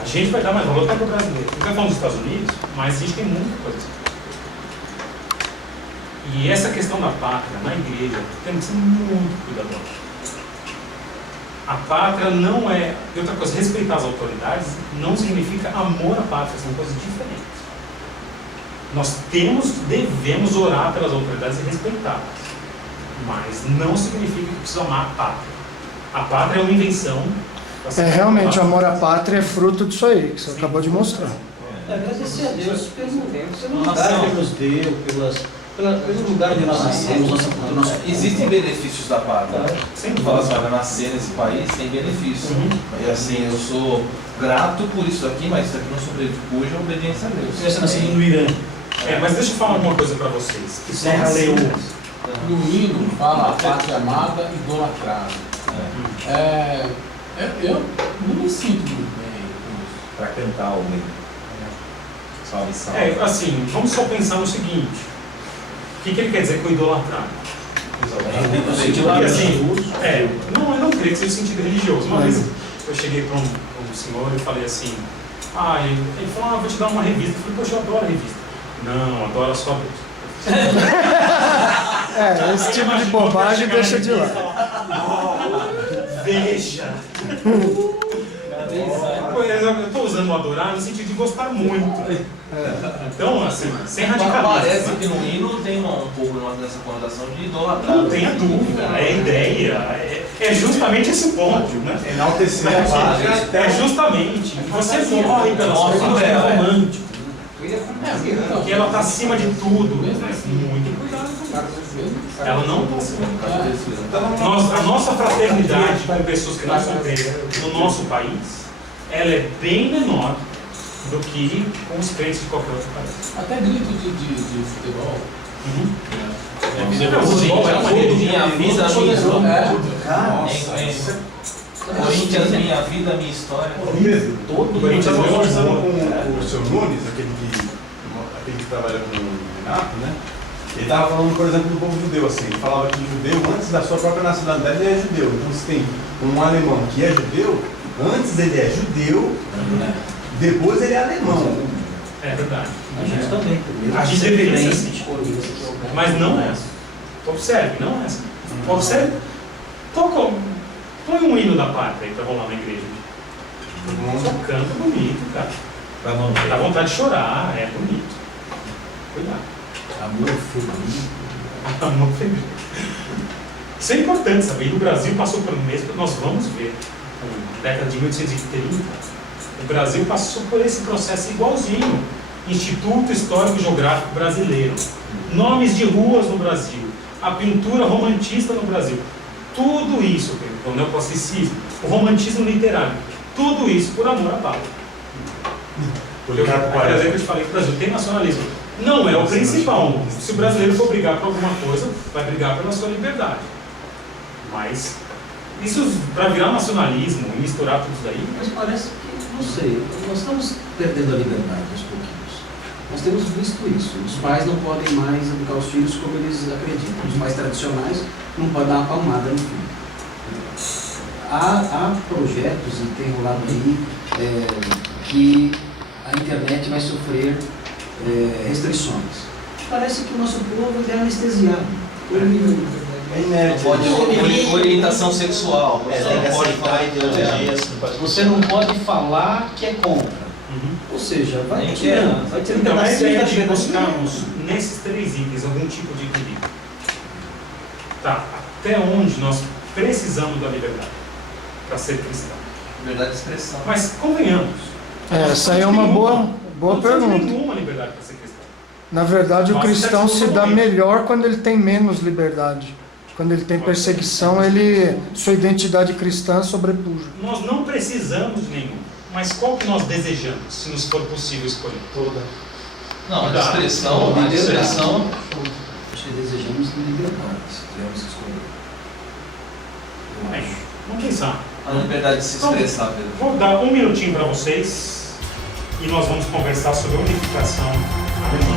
A gente vai dar mais valor para o brasileiro. Não vai falar dos Estados Unidos, mas a gente tem muita coisa. E essa questão da pátria na igreja tem que ser muito cuidadosa. A pátria não é... E outra coisa, respeitar as autoridades não significa amor à pátria, são coisas diferentes. Nós devemos orar pelas autoridades e respeitá-las. Mas não significa que precisa amar a pátria. A pátria é uma invenção. Realmente, o amor à pátria é fruto disso aí, que você acabou de mostrar. Agradecer a Deus pelo lugar que nos deu, pelo lugar onde nós nascemos, nossa cultura, Existem benefícios da pátria. Sempre Fala assim, vai nascer nesse país, tem benefício. E assim, eu sou grato por isso aqui, mas isso aqui não sobrepuja a obediência a Deus. Se tivesse nascido no Irã. Mas deixa eu falar uma coisa para vocês. Que são Serra assim, Leoa. No hino fala a pátria amada e idolatrada. Eu não me sinto muito bem com isso. Para cantar o hino. Salve, salve. assim, vamos só pensar no seguinte. O que ele quer dizer com idolatrar? Porque assim, não, eu não creio que seja sentido religioso. Uma vez eu cheguei para um senhor e falei assim, ele falou, vou te dar uma revista. Eu falei, poxa, eu adoro a revista. Não, adoro só Deus. Esse tipo de bobagem deixa de lado. Veja. eu estou usando o adorar no sentido de gostar muito. Então, assim, sem radicalismo. Parece que no hino tem um pouco dessa conotação de idolatrar. Não tenha dúvida, é ideia, é justamente esse ponto, né? Enaltecer a pátria. É justamente, você morre pelas coisas que é romântico, que ela está acima de tudo. Muito cuidado com isso. Ela não está acima de tudo. A nossa fraternidade com pessoas que não são crentes no nosso país, ela é bem menor do que com os crentes de qualquer outro país. Até grito de futebol. Minha vida, minha história. Nossa. Corinthians, minha vida, minha história. Todo mundo estava conversando com o seu Nunes, aquele que trabalha com o Renato, né? Ele estava falando, por exemplo, do povo judeu, assim. Ele falava que judeu, antes da sua própria nacionalidade, ele é judeu. Então, se tem um alemão que é judeu, antes ele é judeu, depois ele é alemão. É verdade. A gente também. A gente deveria ser assim. Mas não é assim. Observe, não é assim. Observe. Põe um hino da pátria aí pra rolar na igreja. Só canta bonito, cara. Dá vontade de chorar, é bonito. Cuidado. Amor feminino. Amor feminino. Isso é importante saber. E o Brasil passou por mesmo, nós vamos ver. Na década de 1830, o Brasil passou por esse processo igualzinho. Instituto Histórico e Geográfico Brasileiro. Nomes de ruas no Brasil. A pintura romantista no Brasil. Tudo isso, o neoclassicismo, o romantismo literário, tudo isso por amor à pátria. Por exemplo, eu te falei que o Brasil tem nacionalismo. Não é o principal. Se o brasileiro for brigar por alguma coisa, vai brigar pela sua liberdade. Mas isso, para virar nacionalismo e misturar tudo isso daí... Mas parece que, não sei, nós estamos perdendo a liberdade aos pouquinhos. Nós temos visto isso. Os pais não podem mais educar os filhos como eles acreditam. Os mais tradicionais não podem dar uma palmada no filho. Há projetos, e tem rolado aí, que a internet vai sofrer restrições. Parece que o nosso povo é anestesiado. É inédito. Orientação sexual. Tem que aceitar ideologias. Você não pode falar que é contra. Ou seja, vai tirando. Então, a ideia de buscarmos nesses 3 itens algum tipo de equilíbrio. Tá, até onde nós precisamos da liberdade para ser cristão? Liberdade de expressão. Mas convenhamos. Essa aí é uma boa Não pergunta. temos nenhuma liberdade para ser cristão. Na verdade, o Nossa, cristão sexo se dá totalmente. melhor quando ele tem menos liberdade. Quando ele tem perseguição, sua identidade cristã sobrepuja. Nós não precisamos de nenhum. Mas qual que nós desejamos, se nos for possível escolher? Toda. Não, a expressão, a expressão. Acho que desejamos liberdade, se tivermos que escolher. Vamos pensar. A liberdade de se expressar, Pedro. Vou dar um minutinho para vocês e nós vamos conversar sobre a unificação alemã.